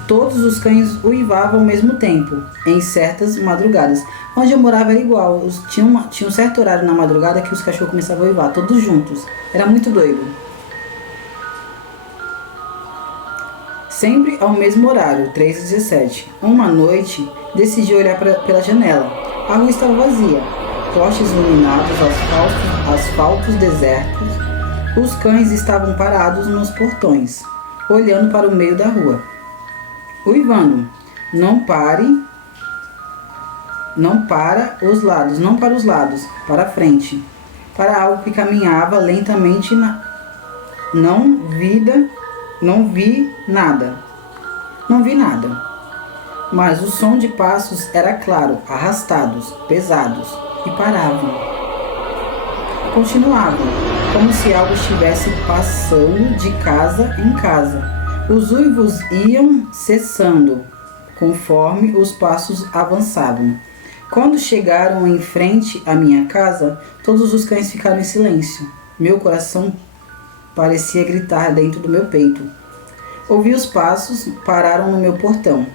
todos os cães uivavam ao mesmo tempo, em certas madrugadas. Onde eu morava era igual. Tinha um certo horário na madrugada que os cachorros começavam a uivar, todos juntos. Era muito doido. Sempre ao mesmo horário, 3h17. Uma noite, decidi olhar pela janela. A rua estava vazia. Postes iluminados, asfaltos desertos. Os cães estavam parados nos portões, olhando para o meio da rua, uivando. Não para os lados, para a frente, para algo que caminhava lentamente. Não vi nada. Mas o som de passos era claro, arrastados, pesados, e paravam. Continuavam, como se algo estivesse passando de casa em casa. Os uivos iam cessando, conforme os passos avançavam. Quando chegaram em frente à minha casa, todos os cães ficaram em silêncio. Meu coração parecia gritar dentro do meu peito. Ouvi os passos, pararam no meu portão.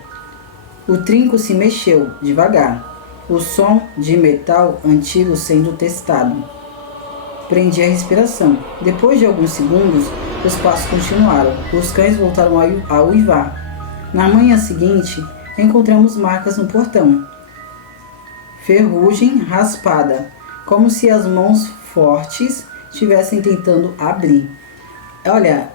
O trinco se mexeu, devagar. O som de metal antigo sendo testado. Prendi a respiração. Depois de alguns segundos, os passos continuaram. Os cães voltaram a uivar. Na manhã seguinte, encontramos marcas no portão. Ferrugem raspada, como se as mãos fortes estivessem tentando abrir. Olha,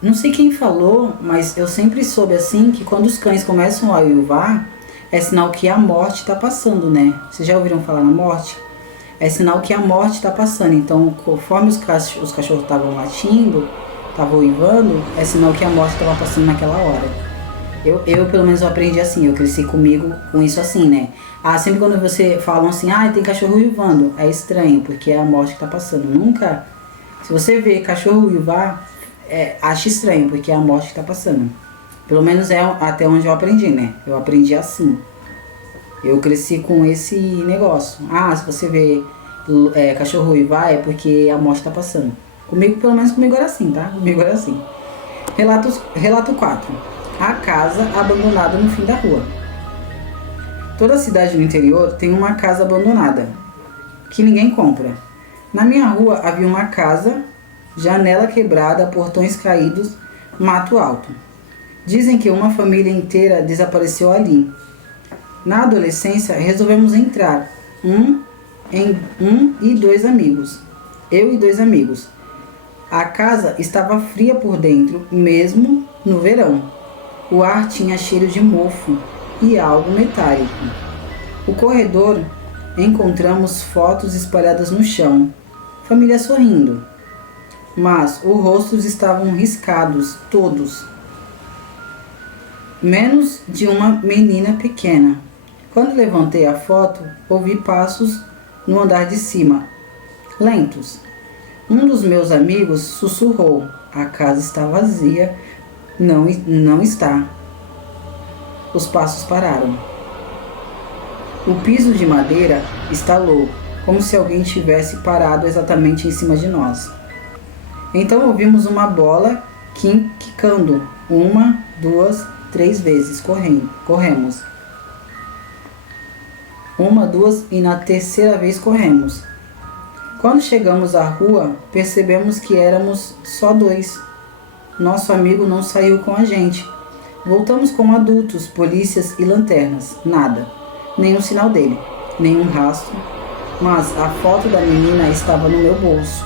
não sei quem falou, mas eu sempre soube assim que quando os cães começam a uivar, é sinal que a morte está passando, né? Vocês já ouviram falar na morte? É sinal que a morte está passando. Então, conforme os cachorros estavam latindo, estavam uivando, é sinal que a morte estava passando naquela hora. Eu pelo menos eu aprendi assim, eu cresci comigo com isso assim, né? Sempre quando você falam assim, tem cachorro uivando, é estranho, porque é a morte que está passando. Nunca, se você vê cachorro uivar, acha estranho, porque é a morte que está passando. Pelo menos é até onde eu aprendi, né? Eu aprendi assim. Eu cresci com esse negócio. Se você vê cachorro uivar, é porque a morte está passando. Pelo menos comigo era assim, tá? Comigo era assim. Relato 4. A casa abandonada no fim da rua. Toda cidade no interior tem uma casa abandonada, que ninguém compra. Na minha rua havia uma casa, janela quebrada, portões caídos, mato alto. Dizem que uma família inteira desapareceu ali. Na adolescência, resolvemos entrar, um e dois amigos. Eu e dois amigos. A casa estava fria por dentro, mesmo no verão. O ar tinha cheiro de mofo e algo metálico. O corredor, encontramos fotos espalhadas no chão. Família sorrindo. Mas os rostos estavam riscados, todos. Menos de uma menina pequena. Quando levantei a foto, ouvi passos no andar de cima, lentos. Um dos meus amigos sussurrou: a casa está vazia. Não está. Os passos pararam. O piso de madeira estalou, como se alguém tivesse parado exatamente em cima de nós. Então ouvimos uma bola quicando 1, 2, 3 vezes. Corremos. 1, 2 e na terceira vez corremos. Quando chegamos à rua, percebemos que éramos só 2. Nosso amigo não saiu com a gente. Voltamos com adultos, polícias e lanternas. Nada. Nenhum sinal dele. Nenhum rastro. Mas a foto da menina estava no meu bolso.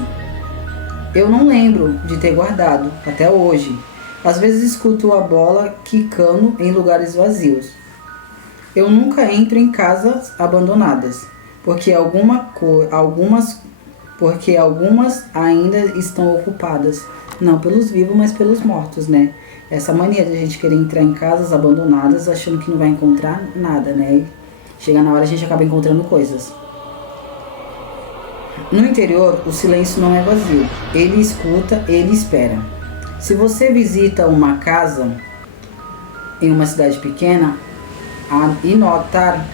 Eu não lembro de ter guardado, até hoje. Às vezes escuto a bola quicando em lugares vazios. Eu nunca entro em casas abandonadas, porque algumas ainda estão ocupadas, não pelos vivos, mas pelos mortos, né? Essa mania de a gente querer entrar em casas abandonadas achando que não vai encontrar nada, né? Chega na hora a gente acaba encontrando coisas. No interior, o silêncio não é vazio. Ele escuta, ele espera. Se você visita uma casa em uma cidade pequena, e notar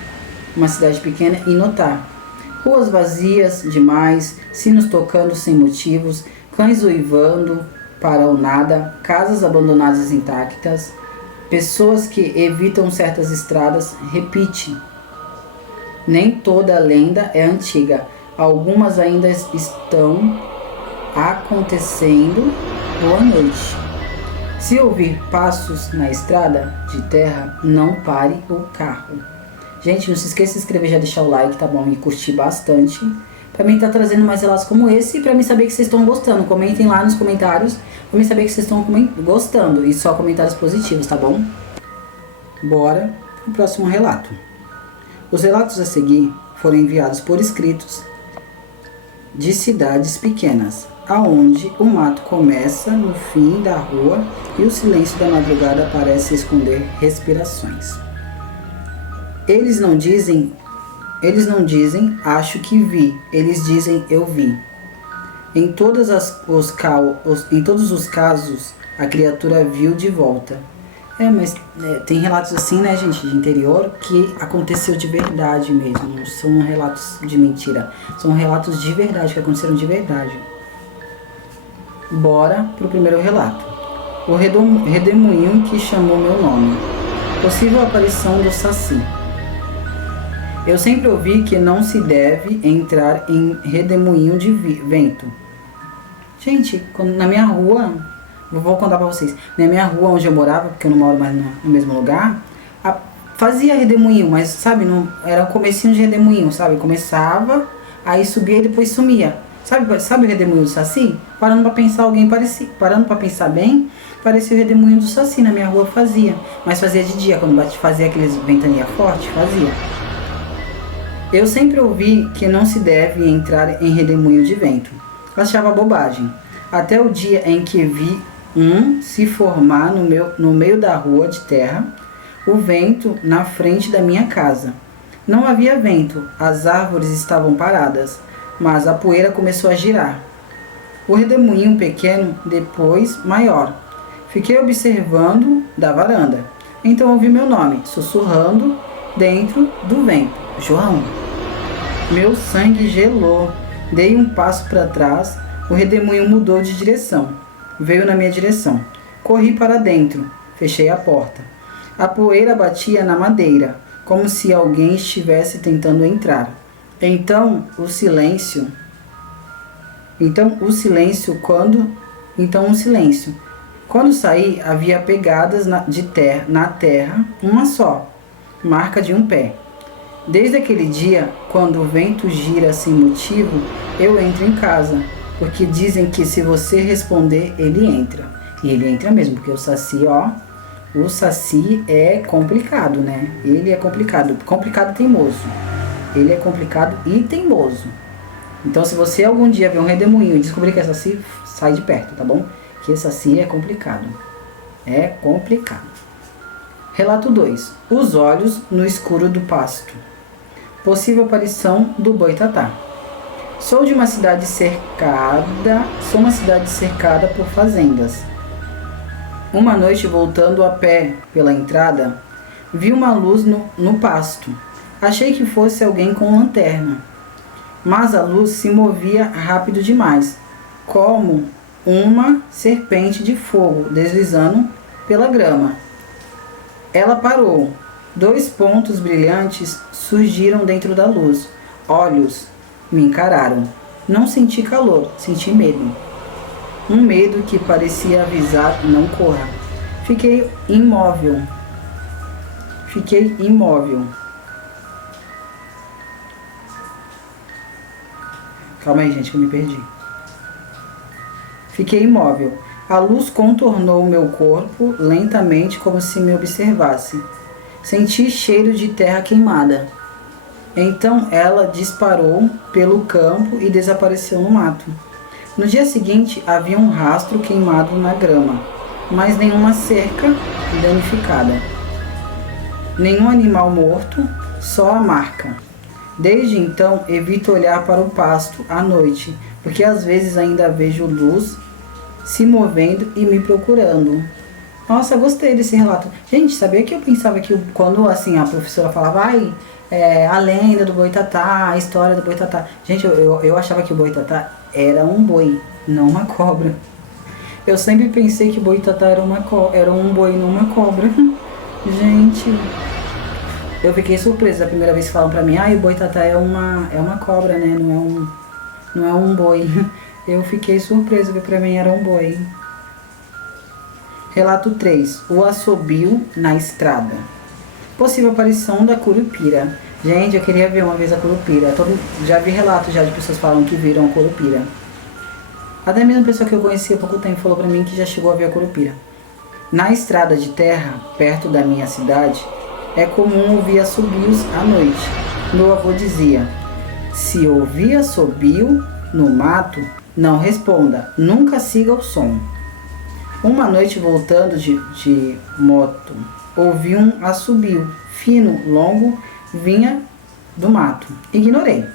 ruas vazias demais, sinos tocando sem motivos, cães uivando para o nada, casas abandonadas intactas, pessoas que evitam certas estradas, repite. Nem toda lenda é antiga, algumas ainda estão acontecendo. Boa noite. Se ouvir passos na estrada de terra, não pare o carro. Gente, não se esqueça de se inscrever, já deixar o like, tá bom? E curtir bastante. Pra mim tá trazendo mais relatos como esse e pra mim saber que vocês estão gostando. Comentem lá nos comentários pra mim saber que vocês estão gostando. E só comentários positivos, tá bom? Bora pro próximo relato. Os relatos a seguir foram enviados por escritos de cidades pequenas, aonde o mato começa no fim da rua e o silêncio da madrugada parece esconder respirações. Eles não dizem acho que vi, eles dizem eu vi. Em todos os casos, a criatura viu de volta. Mas tem relatos assim, né, gente, de interior, que aconteceu de verdade mesmo. Não são relatos de mentira. São relatos de verdade, que aconteceram de verdade. Bora pro primeiro relato. O redemoinho que chamou meu nome. Possível aparição do Saci. Eu sempre ouvi que não se deve entrar em redemoinho de vento. Gente, na minha rua, vou contar pra vocês. Na minha rua onde eu morava, porque eu não moro mais no mesmo lugar, fazia redemoinho, mas sabe, não, era o comecinho de redemoinho, sabe? Começava, aí subia e depois sumia. Sabe o redemoinho do Saci? Parando pra pensar bem, parecia o redemoinho do Saci. Na minha rua fazia, mas fazia de dia, quando fazia aqueles ventania forte, fazia. Eu sempre ouvi que não se deve entrar em redemoinho de vento. Achava bobagem. Até o dia em que vi se formar no meio da rua de terra, o vento na frente da minha casa. Não havia vento, as árvores estavam paradas, mas a poeira começou a girar. O redemoinho pequeno, depois maior. Fiquei observando da varanda. Então ouvi meu nome, sussurrando dentro do vento. João. Meu sangue gelou. Dei um passo para trás. O redemoinho mudou de direção. Veio na minha direção. Corri para dentro. Fechei a porta. A poeira batia na madeira, como se alguém estivesse tentando entrar. Então o silêncio. Quando saí, havia pegadas na terra, uma só, marca de um pé. Desde aquele dia, quando o vento gira sem motivo, eu entro em casa, porque dizem que se você responder, ele entra. E ele entra mesmo, porque o Saci é complicado, né? Ele é complicado e teimoso. Ele é complicado e teimoso. Então, se você algum dia ver um redemoinho e descobrir que é Saci, sai de perto, tá bom? Que Saci é complicado. É complicado. Relato 2. Os olhos no escuro do pasto. Possível aparição do boitatá. Sou uma cidade cercada por fazendas. Uma noite, voltando a pé pela entrada, vi uma luz no pasto. Achei que fosse alguém com lanterna, mas a luz se movia rápido demais, como uma serpente de fogo deslizando pela grama. Ela parou. 2 pontos brilhantes surgiram dentro da luz. Olhos me encararam. Não senti calor, senti medo. Um medo que parecia avisar: não corra. Fiquei imóvel. Calma aí, gente, que eu me perdi. Fiquei imóvel. A luz contornou meu corpo lentamente, como se me observasse. Senti cheiro de terra queimada. Então ela disparou pelo campo e desapareceu no mato. No dia seguinte havia um rastro queimado na grama, mas nenhuma cerca danificada. Nenhum animal morto, só a marca. Desde então evito olhar para o pasto à noite, porque às vezes ainda vejo luz se movendo e me procurando. Nossa, gostei desse relato. Gente, sabia que eu pensava que quando assim a professora falava, a lenda do Boitatá, a história do Boitatá. Gente, eu achava que o Boitatá era um boi, não uma cobra. Eu sempre pensei que o Boitatá era um boi, não uma cobra. Gente, eu fiquei surpresa a primeira vez que falam pra mim, o Boitatá é uma cobra, né? Não é um boi. Eu fiquei surpresa, porque pra mim era um boi. Relato 3. O assobio na estrada. Possível aparição da Curupira. Gente, eu queria ver uma vez a Curupira. Já vi relatos já de pessoas falando que viram a Curupira. Até mesmo uma pessoa que eu conheci há pouco tempo falou pra mim que já chegou a ver a Curupira. Na estrada de terra, perto da minha cidade, é comum ouvir assobios à noite. Meu avô dizia, se ouvir assobio no mato, não responda, nunca siga o som. Uma noite voltando de moto, ouvi um assobio fino, longo, vinha do mato. Ignorei.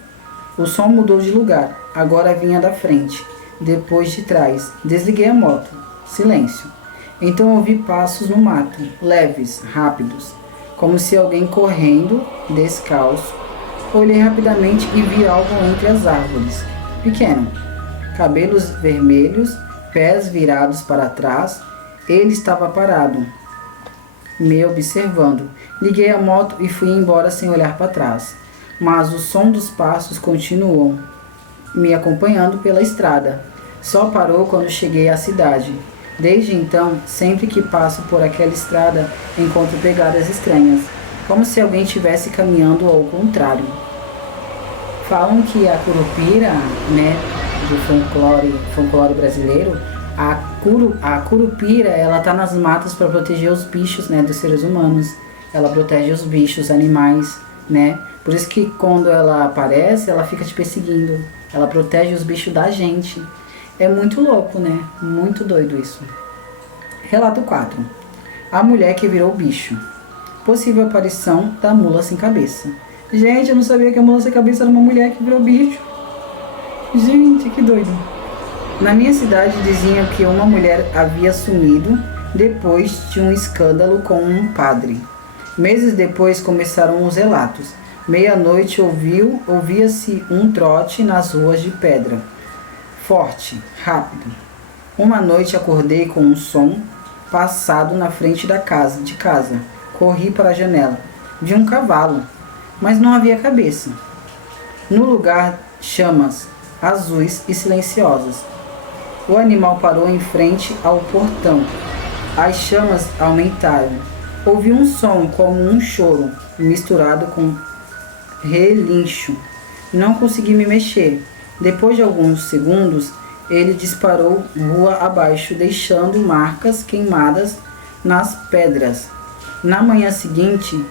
O som mudou de lugar, agora vinha da frente, depois de trás. Desliguei a moto. Silêncio. Então ouvi passos no mato, leves, rápidos, como se alguém correndo, descalço. Olhei rapidamente e vi algo entre as árvores. Pequeno. Cabelos vermelhos, pés virados para trás. Ele estava parado, me observando. Liguei a moto e fui embora sem olhar para trás. Mas o som dos passos continuou, me acompanhando pela estrada. Só parou quando cheguei à cidade. Desde então, sempre que passo por aquela estrada, encontro pegadas estranhas, como se alguém estivesse caminhando ao contrário. Falam que a Curupira, né, do folclore brasileiro, a Curupira, ela tá nas matas para proteger os bichos, né, dos seres humanos. Ela protege os bichos, animais, né? Por isso que quando ela aparece, ela fica te perseguindo. Ela protege os bichos da gente. É muito louco, né? Muito doido isso. Relato 4. A mulher que virou bicho. Possível aparição da mula sem cabeça. Gente, eu não sabia que a mula sem cabeça era uma mulher que virou bicho. Gente, que doido. Na minha cidade diziam que uma mulher havia sumido depois de um escândalo com um padre. Meses depois começaram os relatos. Meia-noite ouvia-se um trote nas ruas de pedra. Forte, rápido. Uma noite acordei com um som passado na frente de casa. Corri para a janela. Vi um cavalo, mas não havia cabeça. No lugar, chamas azuis e silenciosas. O animal parou em frente ao portão. As chamas aumentaram. Ouvi um som como um choro, misturado com relincho. Não consegui me mexer. Depois de alguns segundos, ele disparou rua abaixo, deixando marcas queimadas nas pedras. Na manhã seguinte,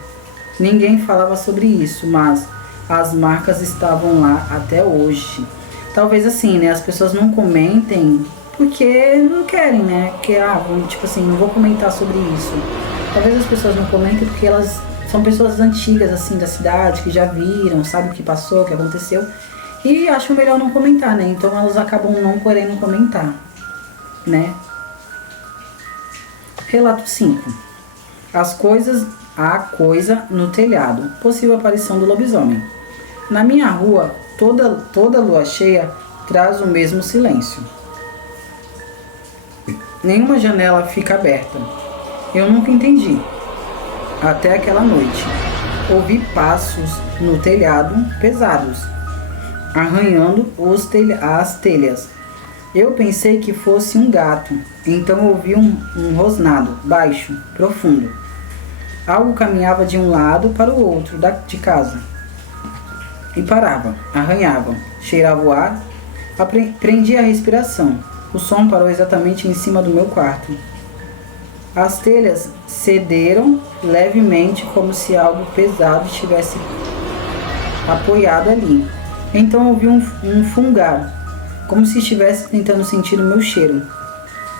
ninguém falava sobre isso, mas as marcas estavam lá até hoje. Talvez assim, né, as pessoas não comentem porque não querem, né? Porque, tipo assim, não vou comentar sobre isso. Talvez as pessoas não comentem porque elas são pessoas antigas, assim, da cidade, que já viram, sabem o que passou, o que aconteceu. E acham melhor não comentar, né? Então elas acabam não querendo comentar, né? Relato 5. A coisa no telhado. Possível aparição do lobisomem. Na minha rua, toda lua cheia traz o mesmo silêncio. Nenhuma janela fica aberta. Eu nunca entendi. Até aquela noite. Ouvi passos no telhado pesados, arranhando as telhas. Eu pensei que fosse um gato, então ouvi um rosnado, baixo, profundo. Algo caminhava de um lado para o outro de casa. E parava, arranhava, cheirava o ar, prendi a respiração. O som parou exatamente em cima do meu quarto. As telhas cederam levemente, como se algo pesado estivesse apoiado ali. Então ouvi um fungar, como se estivesse tentando sentir o meu cheiro.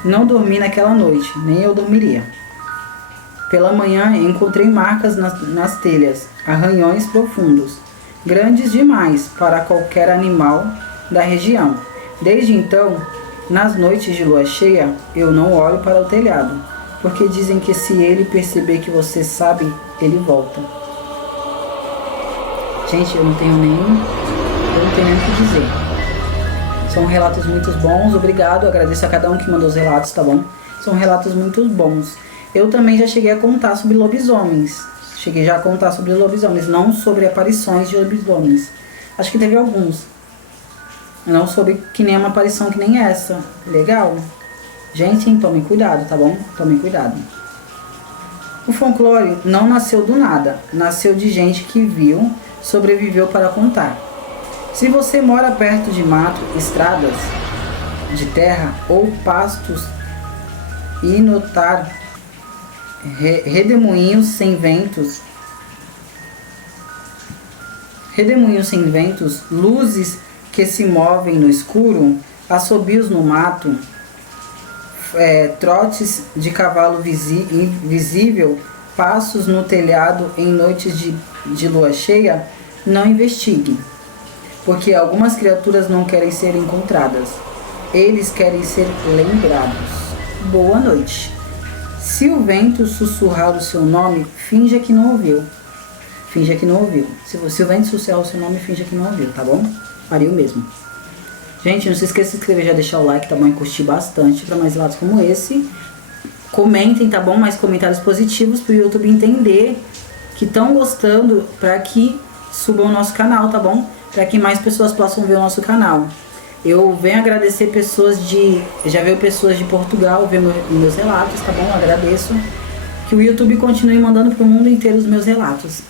Não dormi naquela noite, nem eu dormiria. Pela manhã encontrei marcas nas telhas, arranhões profundos, grandes demais para qualquer animal da região. Desde então, nas noites de lua cheia, eu não olho para o telhado, porque dizem que se ele perceber que você sabe, ele volta. Gente, eu não tenho nem o que dizer. São relatos muito bons, obrigado, agradeço a cada um que mandou os relatos, tá bom? São relatos muito bons. Eu também já cheguei a contar sobre lobisomens. Não sobre aparições de lobisomens. Acho que teve alguns. Não sobre que nem uma aparição que nem essa. Legal? Gente, tomem cuidado, tá bom? Tomem cuidado. O folclore não nasceu do nada. Nasceu de gente que viu, sobreviveu para contar. Se você mora perto de mato, estradas de terra ou pastos e notar redemoinhos sem ventos, luzes que se movem no escuro, assobios no mato, trotes de cavalo invisível, passos no telhado em noites de lua cheia, não investigue, porque algumas criaturas não querem ser encontradas, eles querem ser lembrados. Boa noite. Se o vento sussurrar o seu nome, finja que não ouviu. Finja que não ouviu. Se o vento sussurrar o seu nome, finja que não ouviu, tá bom? Faria o mesmo. Gente, não se esqueça de se inscrever, já deixar o like, tá bom? E curtir bastante para mais relatos como esse. Comentem, tá bom? Mais comentários positivos pro YouTube entender que estão gostando, para que suba o nosso canal, tá bom? Para que mais pessoas possam ver o nosso canal. Eu venho agradecer já veio pessoas de Portugal ver meus relatos, tá bom? Eu agradeço. Que o YouTube continue mandando pro mundo inteiro os meus relatos.